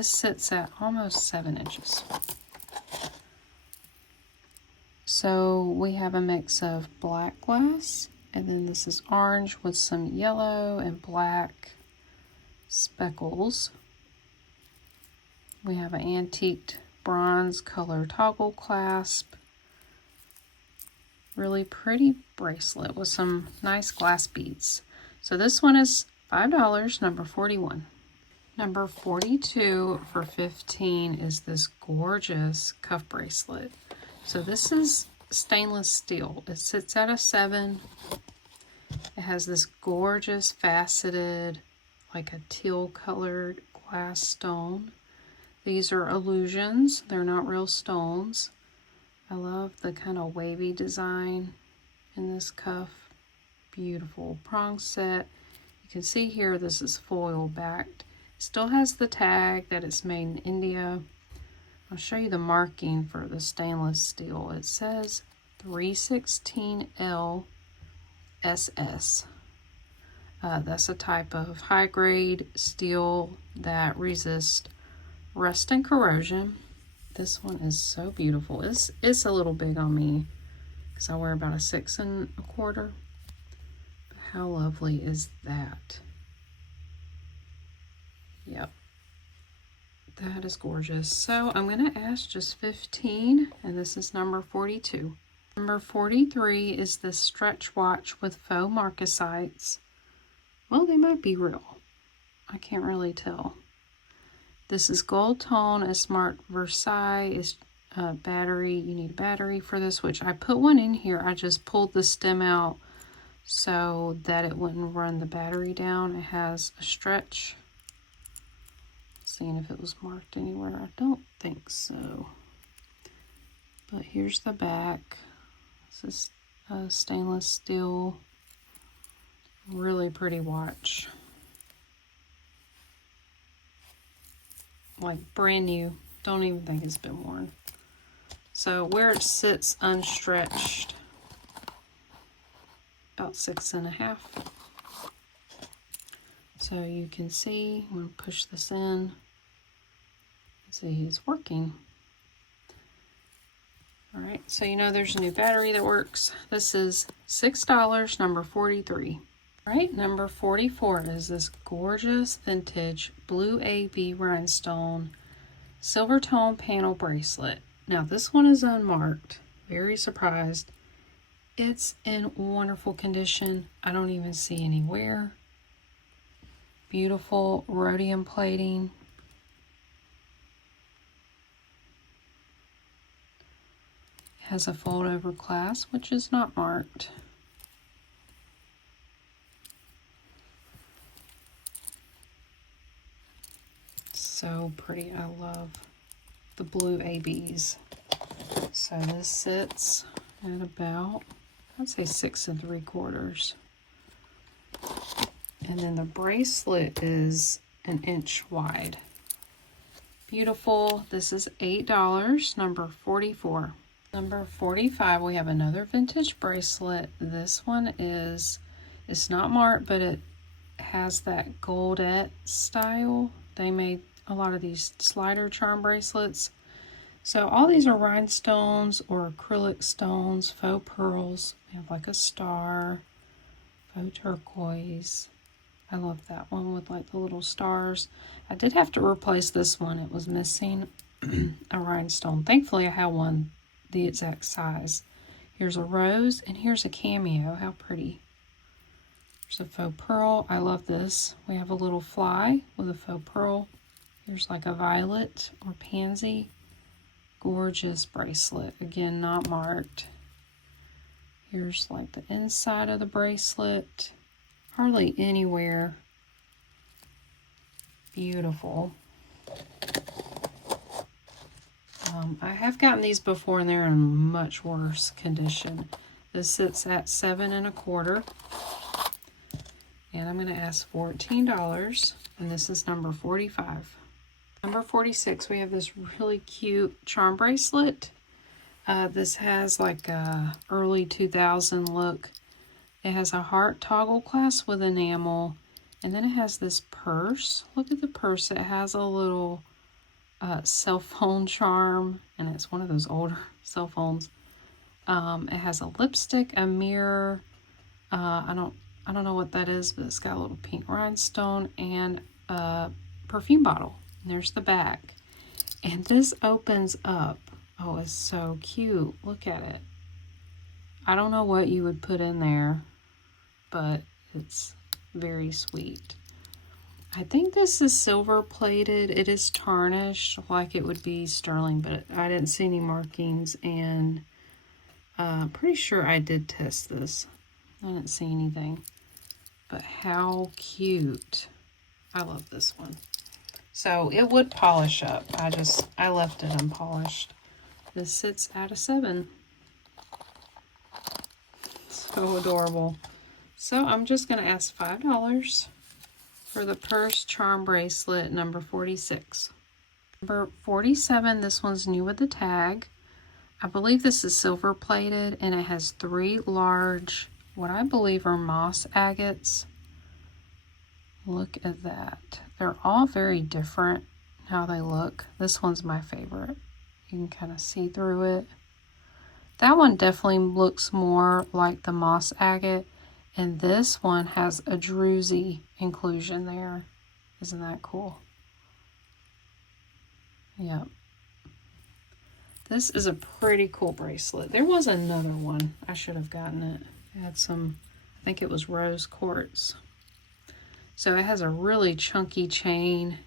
sits at almost 7 inches. So we have a mix of black glass, and then this is orange with some yellow and black speckles. We have an antiqued bronze color toggle clasp. Really pretty bracelet with some nice glass beads. So this one is $5, number 41. Number 42 for 15 is this gorgeous cuff bracelet. So this is stainless steel. It sits at a 7. It has this gorgeous faceted, like a teal colored glass stone. These are illusions. They're not real stones. I love the kind of wavy design in this cuff. Beautiful prong set. You can see here this is foil backed. It still has the tag that it's made in India. I'll show you the marking for the stainless steel. It says 316L SS. That's a type of high grade steel that resists rust and corrosion. This one is so beautiful. It's a little big on me because I wear about a 6 1/4. But how lovely is that? Yep. That is gorgeous. So I'm going to ask just 15, and this is number 42. Number 43 is this stretch watch with faux marcasites. Well, they might be real. I can't really tell. This is gold tone, a smart Versailles is battery. You need a battery for this, which I put one in here. I just pulled the stem out so that it wouldn't run the battery down. It has a stretch. Seeing if it was marked anywhere. I don't think so. But here's the back. This is stainless steel. Really pretty watch. Like brand new. Don't even think it's been worn. So where it sits unstretched, about 6 1/2. So you can see, I'm going to push this in. See, it's working. All right, so you know there's a new battery that works. This is $6, number 43. All right, number 44 is this gorgeous vintage blue AB rhinestone silver tone panel bracelet. Now this one is unmarked. Very surprised. It's in wonderful condition. I don't even see any wear. Beautiful rhodium plating. It has a fold over clasp, which is not marked. So pretty. I love the blue ABs. So this sits at about, I'd say 6 3/4. And then the bracelet is an inch wide. Beautiful. This is $8, number 44. Number 45, we have another vintage bracelet. This one is, it's not marked, but it has that goldette style. They made a lot of these slider charm bracelets. So all these are rhinestones or acrylic stones, faux pearls. We have like a star, faux turquoise. I love that one with like the little stars. I did have to replace this one. It was missing a rhinestone. Thankfully I have one the exact size. Here's a rose and here's a cameo. How pretty. There's a faux pearl. I love this. We have a little fly with a faux pearl. Here's like a violet or pansy. Gorgeous bracelet. Again, not marked. Here's like the inside of the bracelet. Hardly anywhere. Beautiful. I have gotten these before and they're in much worse condition. This sits at 7 1/4. And I'm going to ask $14. And this is number 45. Number 46, we have this really cute charm bracelet. This has like a early 2000 look. It has a heart toggle clasp with enamel. And then it has this purse. Look at the purse. It has a little cell phone charm, and it's one of those older cell phones. It has a lipstick, a mirror. I don't know what that is, but it's got a little pink rhinestone and a perfume bottle. And there's the back. And this opens up. Oh, it's so cute. Look at it. I don't know what you would put in there, but it's very sweet. I think this is silver plated. It is tarnished like it would be sterling, but I didn't see any markings, and pretty sure I did test this. I didn't see anything, but how cute. I love this one. So it would polish up. I left it unpolished. This sits at a 7. So adorable. So I'm just going to ask $5 for the purse charm bracelet number 46. Number 47, this one's new with the tag. I believe this is silver plated, and it has 3 large, what I believe are moss agates. Look at that. They're all very different how they look. This one's my favorite. You can kind of see through it. That one definitely looks more like the moss agate, and this one has a druzy inclusion there. Isn't that cool? Yep. This is a pretty cool bracelet. There was another one. I should have gotten it. It had some, I think it was rose quartz. So it has a really chunky chain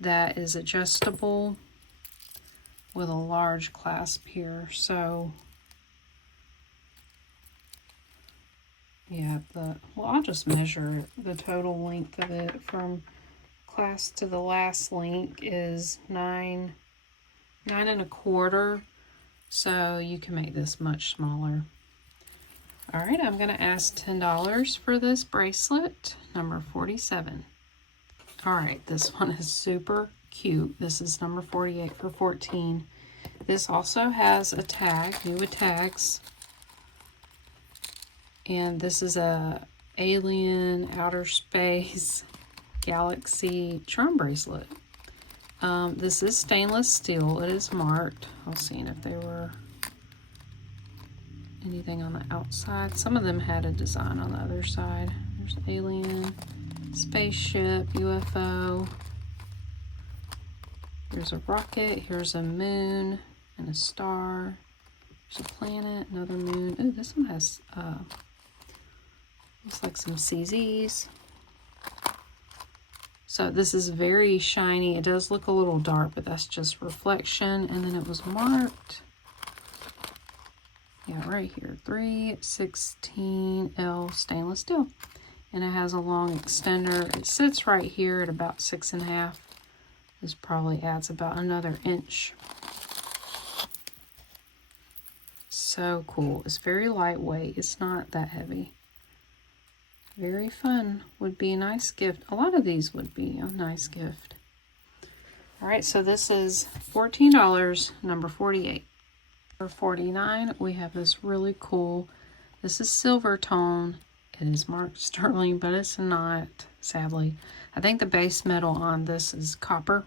that is adjustable with a large clasp here. So yeah, well, I'll just measure the total length of it from clasp to the last link is 9 1/4. So you can make this much smaller. All right, I'm going to ask $10 for this bracelet, number 47. All right, this one is super cute. This is number 48 for 14. This also has a tag, new with tags. And this is a alien, outer space, galaxy charm bracelet. This is stainless steel. It is marked. I was seeing if there were anything on the outside. Some of them had a design on the other side. There's alien, spaceship, UFO. There's a rocket. Here's a moon and a star. There's a planet, another moon. Oh, this one has looks like some CZs. So this is very shiny. It does look a little dark, but that's just reflection. And then it was marked, yeah, right here, 316L stainless steel. And it has a long extender. It sits right here at about 6.5. This probably adds about another inch. So cool. It's very lightweight. It's not that heavy. Very fun. Would be a nice gift. A lot of these would be a nice gift. All right, so this is $14, number 48. For 49, we have this really cool, this is silver tone. It is marked sterling, but it's not, sadly. I think the base metal on this is copper.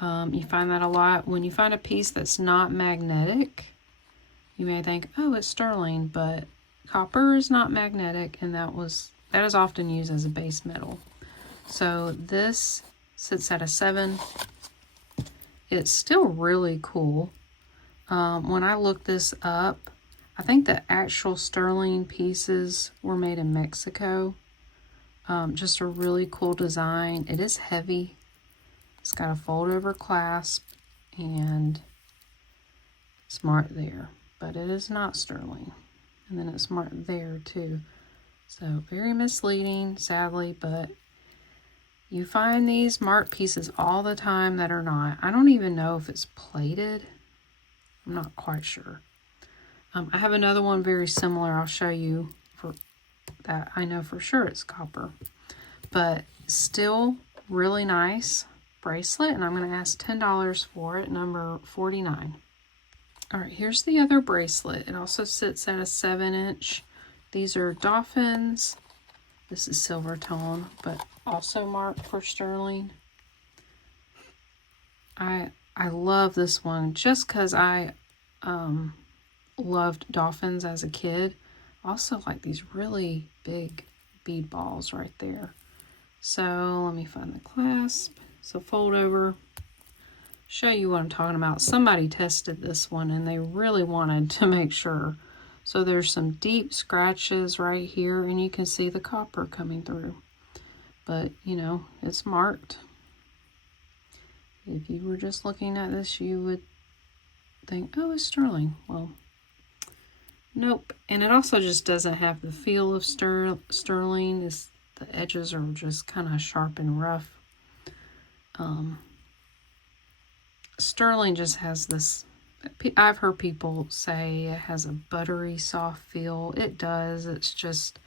You find that a lot. When you find a piece that's not magnetic, you may think, oh, it's sterling, but copper is not magnetic, and that is often used as a base metal. So this sits at a 7. It's still really cool. When I looked this up, I think the actual sterling pieces were made in Mexico. Just a really cool design. It is heavy. It's got a fold over clasp, and it's marked there, but it is not sterling. And then it's marked there too. So very misleading, sadly, but you find these marked pieces all the time that are not. I don't even know if it's plated. I'm not quite sure. I have another one very similar. I'll show you for that. I know for sure it's copper, but still really nice bracelet, and I'm going to ask $10 for it, number 49. All right, here's the other bracelet. It also sits at a 7-inch. These are dolphins, This is silver tone, but also marked for sterling. I love this one just because I loved dolphins as a kid. Also like these really big bead balls right there. So let me find the clasp. So fold over, show you what I'm talking about. Somebody tested this one and they really wanted to make sure. So there's some deep scratches right here and you can see the copper coming through. But you know, it's marked. If you were just looking at this, you would think, oh, it's sterling. Well, nope. And it also just doesn't have the feel of sterling. The edges are just kind of sharp and rough. Sterling just has this, I've heard people say it has a buttery soft feel. It does. It's just,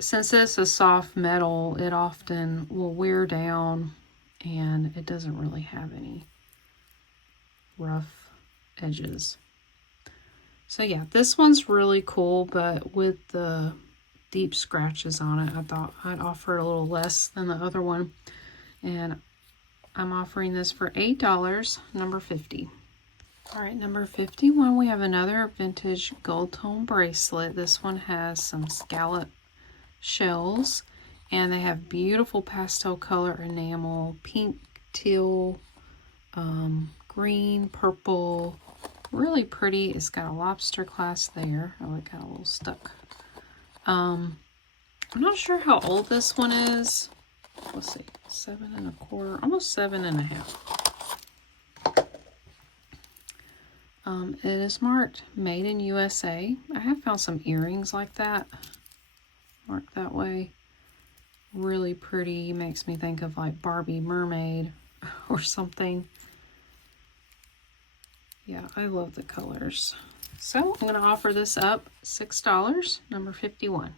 since it's a soft metal, it often will wear down and it doesn't really have any rough edges. So yeah, this one's really cool, but with the deep scratches on it, I thought I'd offer it a little less than the other one. And I'm offering this for $8, number 50. All right, number 51, we have another vintage gold tone bracelet. This one has some scallop shells, and they have beautiful pastel color enamel, pink, teal, green, purple, really pretty. It's got a lobster clasp there. Oh, it got a little stuck. I'm not sure how old this one is. Let's see, 7 1/4, almost 7 1/2. It is marked Made in USA. I have found some earrings like that, marked that way. Really pretty, makes me think of like Barbie mermaid or something. Yeah, I love the colors. So I'm going to offer this up $6, number 51.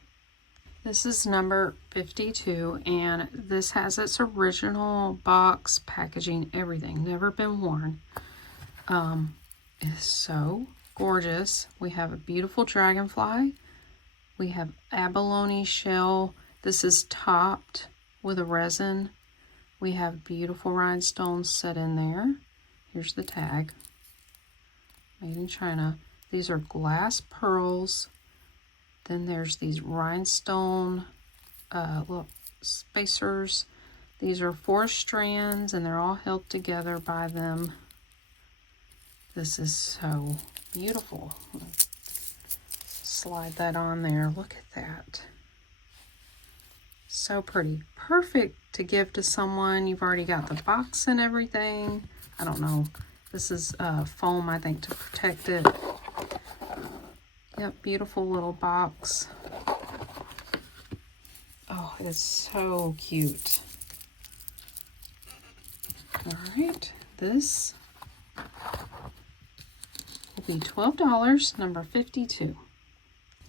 This is number 52, and this has its original box, packaging, everything. Never been worn. It's so gorgeous. We have a beautiful dragonfly. We have abalone shell. This is topped with a resin. We have beautiful rhinestones set in there. Here's the tag. Made in China. These are glass pearls. Then there's these rhinestone little spacers. These are 4 strands and they're all held together by them. This is so beautiful. Slide that on there. Look at that. So pretty. Perfect to give to someone. You've already got the box and everything. I don't know. This is foam, I think, to protect it. Yep, beautiful little box. Oh, it's so cute. All right, this will be $12, number 52.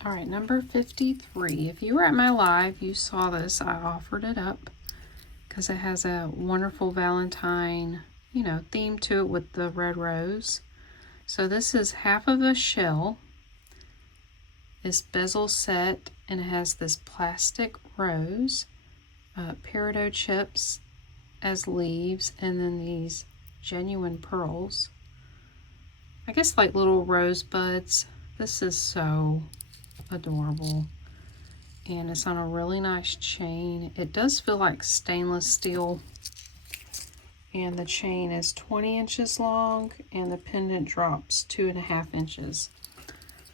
All right, number 53. If you were at my live, you saw this. I offered it up because it has a wonderful Valentine, you know, theme to it with the red rose. So this is half of a shell. It's bezel set, and it has this plastic rose, peridot chips as leaves, and then these genuine pearls. I guess like little rosebuds. This is so adorable. And it's on a really nice chain. It does feel like stainless steel. And the chain is 20 inches long, and the pendant drops 2.5 inches.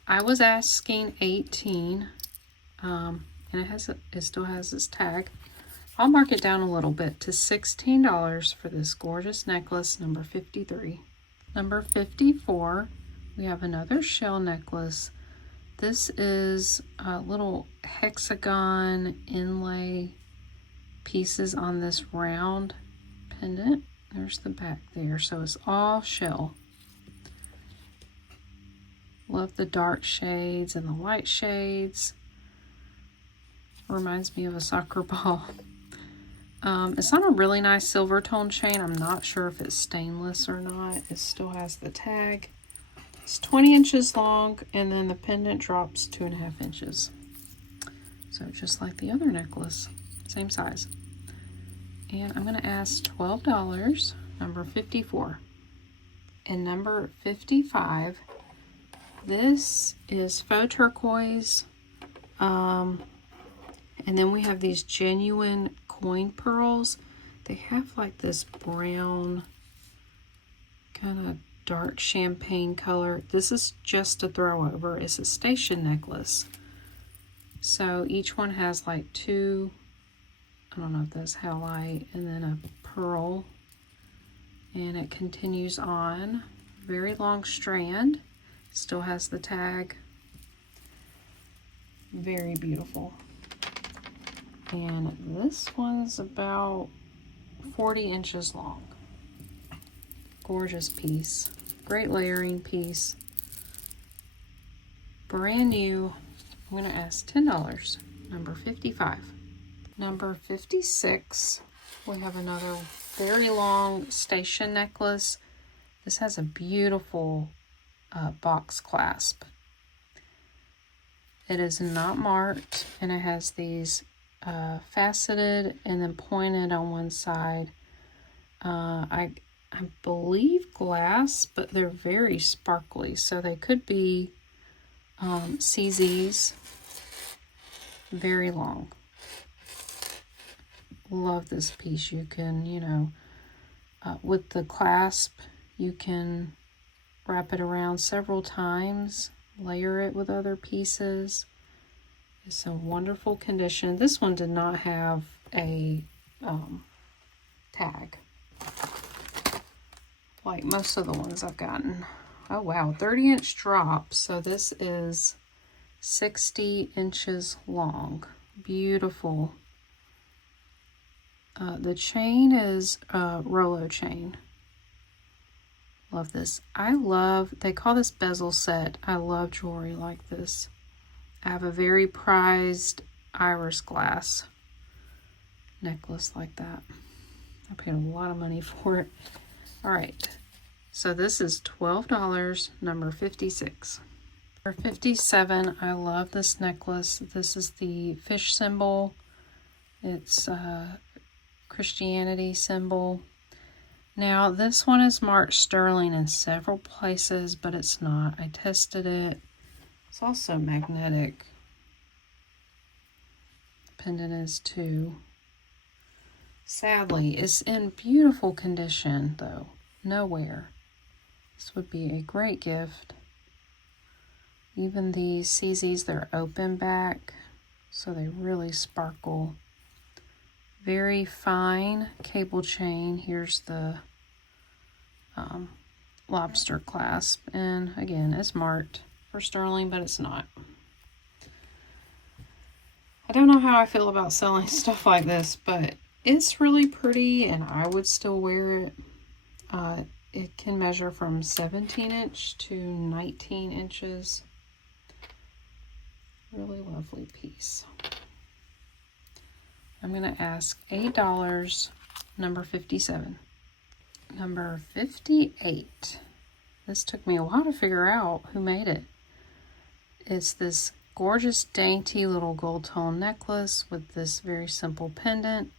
I was asking 18, and it still has its tag. I'll mark it down a little bit to $16 for this gorgeous necklace, number 53. Number 54, we have another shell necklace. This is a little hexagon inlay pieces on this round pendant. There's the back there, so it's all shell. Love the dark shades and the light shades. Reminds me of a soccer ball. It's on a really nice silver tone chain. I'm not sure if it's stainless or not. It still has the tag. It's 20 inches long, and then the pendant drops 2.5 inches. So just like the other necklace, same size. And I'm going to ask $12, number 54. And number 55, this is faux turquoise. And then we have these genuine coin pearls. They have like this brown, kind of dark champagne color. This is just a throw over. It's a station necklace. So each one has like two, I don't know if that's halite, and then a pearl. And it continues on. Very long strand. Still has the tag. Very beautiful. And this one's about 40 inches long. Gorgeous piece. Great layering piece. Brand new. I'm going to ask $10. Number 55. Number 56. We have another very long station necklace. This has a beautiful box clasp. It is not marked, and it has these faceted and then pointed on one side. I believe glass, but they're very sparkly, so they could be CZs. Very long. Love this piece. You can, you know, with the clasp, you can wrap it around several times, layer it with other pieces. It's a wonderful condition. This one did not have a tag, like most of the ones I've gotten. Oh wow, 30-inch drop. So this is 60 inches long. Beautiful. The chain is Rolo chain. Love this. They call this bezel set. I love jewelry like this. I have a very prized iris glass necklace like that. I paid a lot of money for it. All right. So this is $12, number 56. Number 57, I love this necklace. This is the fish symbol. It's Christianity symbol. Now this one is marked sterling in several places, but it's not. I tested it. It's also magnetic. The pendant is too. Sadly, it's in beautiful condition though. No wear. This would be a great gift. Even these CZs, they're open back, so they really sparkle. Very fine cable chain. Here's the lobster clasp. And again, it's marked for sterling, but it's not. I don't know how I feel about selling stuff like this, but it's really pretty and I would still wear it. It can measure from 17 inch to 19 inches. Really lovely piece. I'm going to ask $8, number 57. Number 58. This took me a while to figure out who made it. It's this gorgeous, dainty little gold tone necklace with this very simple pendant.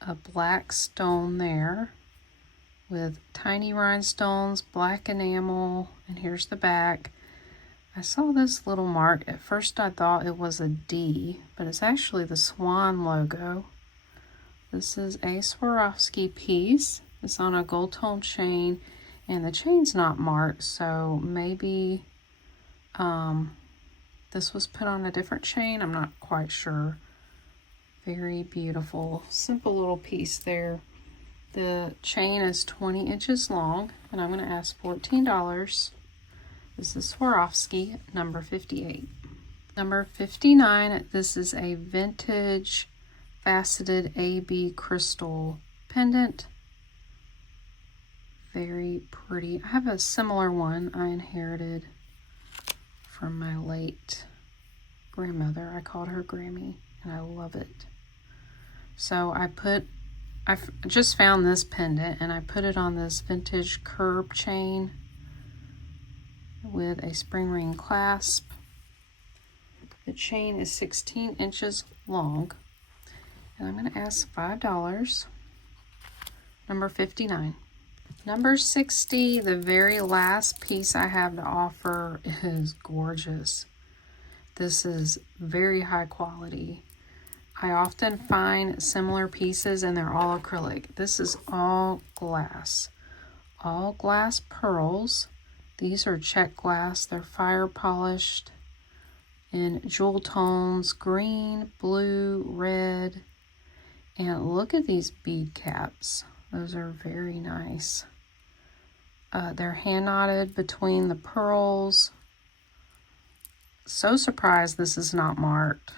A black stone there with tiny rhinestones, black enamel, and here's the back. I saw this little mark. At first I thought it was a D, but it's actually the Swan logo. This is a Swarovski piece. It's on a gold tone chain, and the chain's not marked, so maybe this was put on a different chain. I'm not quite sure. Very beautiful, simple little piece there. The chain is 20 inches long, and I'm going to ask $14. This is Swarovski, number 58. Number 59, this is a vintage faceted AB crystal pendant. Very pretty. I have a similar one I inherited from my late grandmother. I called her Grammy, and I love it. So I just found this pendant, and I put it on this vintage curb chain with a spring ring clasp. The chain is 16 inches long. And I'm going to ask $5. Number 59. Number 60, the very last piece I have to offer, is gorgeous. This is very high quality. I often find similar pieces and they're all acrylic. This is all glass. All glass pearls. These are check glass. They're fire polished in jewel tones, green, blue, red. And look at these bead caps. Those are very nice. They're hand knotted between the pearls. So surprised this is not marked.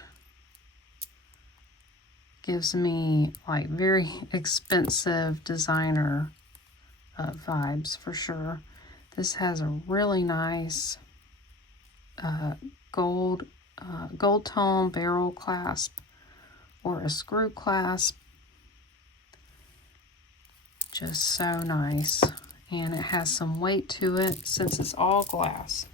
Gives me like very expensive designer vibes for sure. This has a really nice gold tone barrel clasp or a screw clasp. Just so nice. And it has some weight to it since it's all glass.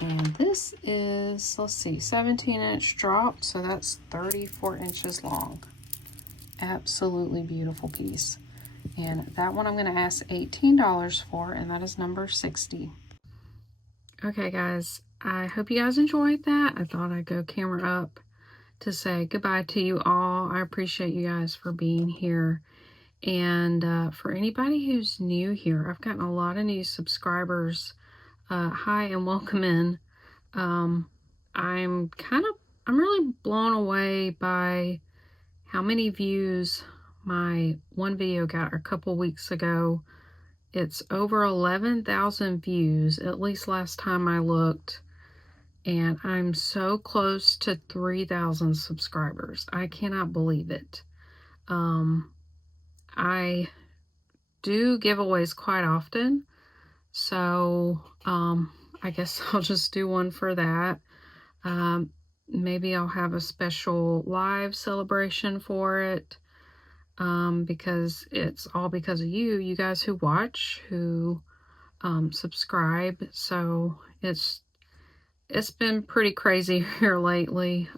And this is, let's see, 17-inch drop, so that's 34 inches long. Absolutely beautiful piece. And that one I'm going to ask $18 for, and that is number 60. Okay, guys, I hope you guys enjoyed that. I thought I'd go camera up to say goodbye to you all. I appreciate you guys for being here. And for anybody who's new here, I've gotten a lot of new subscribers. Hi and welcome in. I'm really blown away by how many views my one video got a couple weeks ago. It's over 11,000 views, at least last time I looked. And I'm so close to 3,000 subscribers. I cannot believe it. I do giveaways quite often, so I guess I'll just do one for that. Maybe I'll have a special live celebration for it, because it's all because of you guys who watch, who subscribe. So it's been pretty crazy here lately.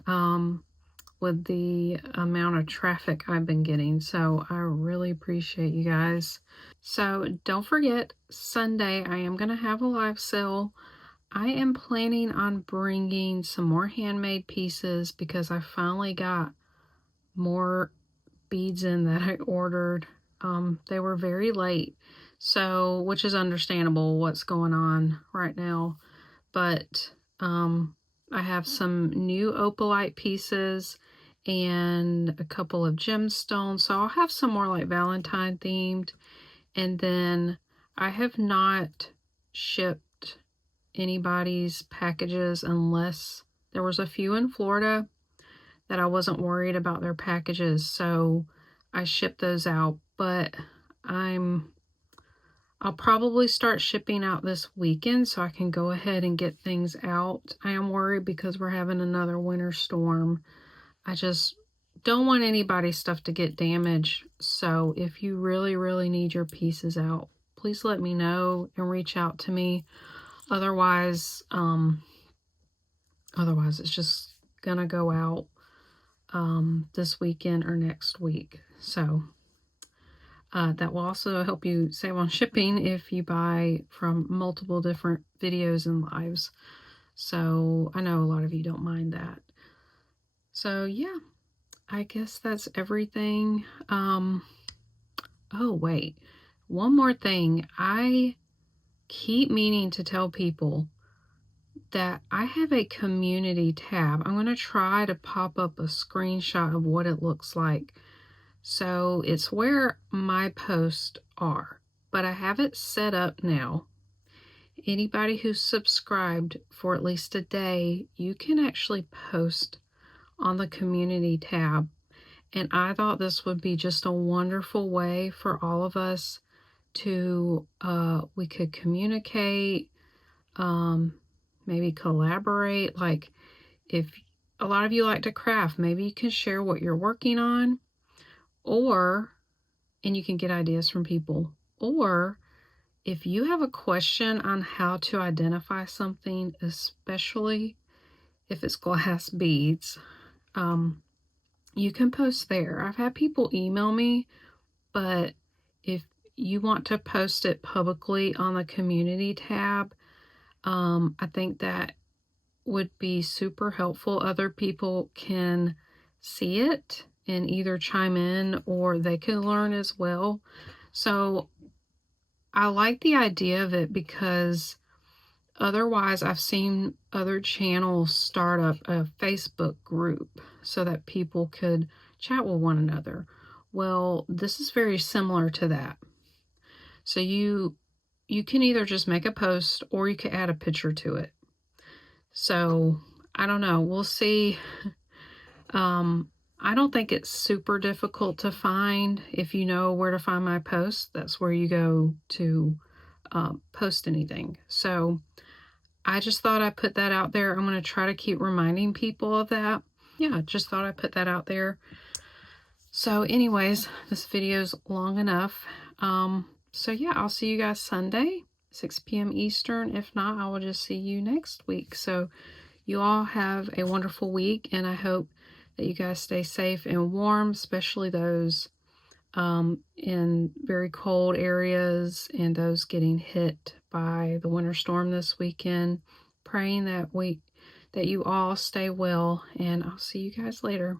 With the amount of traffic I've been getting. So I really appreciate you guys. So don't forget, Sunday I am going to have a live sale. I am planning on bringing some more handmade pieces because I finally got more beads in that I ordered. They were very late, so which is understandable what's going on right now. But I have some new opalite pieces and a couple of gemstones. So I'll have some more like Valentine themed. And then I have not shipped anybody's packages unless there was a few in Florida that I wasn't worried about their packages. So I shipped those out, but I'll probably start shipping out this weekend so I can go ahead and get things out. I am worried because we're having another winter storm. I just don't want anybody's stuff to get damaged. So if you really, really need your pieces out, please let me know and reach out to me. Otherwise it's just gonna go out this weekend or next week. So that will also help you save on shipping if you buy from multiple different videos and lives. So I know a lot of you don't mind that. So yeah, I guess that's everything. Oh wait, one more thing. I keep meaning to tell people that I have a community tab. I'm going to try to pop up a screenshot of what it looks like. So it's where my posts are, but I have it set up now. Anybody who's subscribed for at least a day, you can actually post on the community tab. And I thought this would be just a wonderful way for all of us to, we could communicate, maybe collaborate. Like if a lot of you like to craft, maybe you can share what you're working on, and you can get ideas from people. Or if you have a question on how to identify something, especially if it's glass beads, you can post there. I've had people email me, but if you want to post it publicly on the community tab, I think that would be super helpful. Other people can see it and either chime in or they can learn as well. So I like the idea of it because otherwise I've seen other channels start up a Facebook group so that people could chat with one another. Well, this is very similar to that. So you can either just make a post or you can add a picture to it. So I don't know. We'll see. I don't think it's super difficult to find. If you know where to find my posts, that's where you go to post anything. So I just thought I'd put that out there. I'm going to try to keep reminding people of that. Yeah, just thought I'd put that out there. So anyways, this video's long enough. So yeah, I'll see you guys Sunday, 6 p.m. Eastern. If not, I will just see you next week. So you all have a wonderful week, and I hope that you guys stay safe and warm, especially those in very cold areas and those getting hit by the winter storm this weekend. Praying that you all stay well, and I'll see you guys later.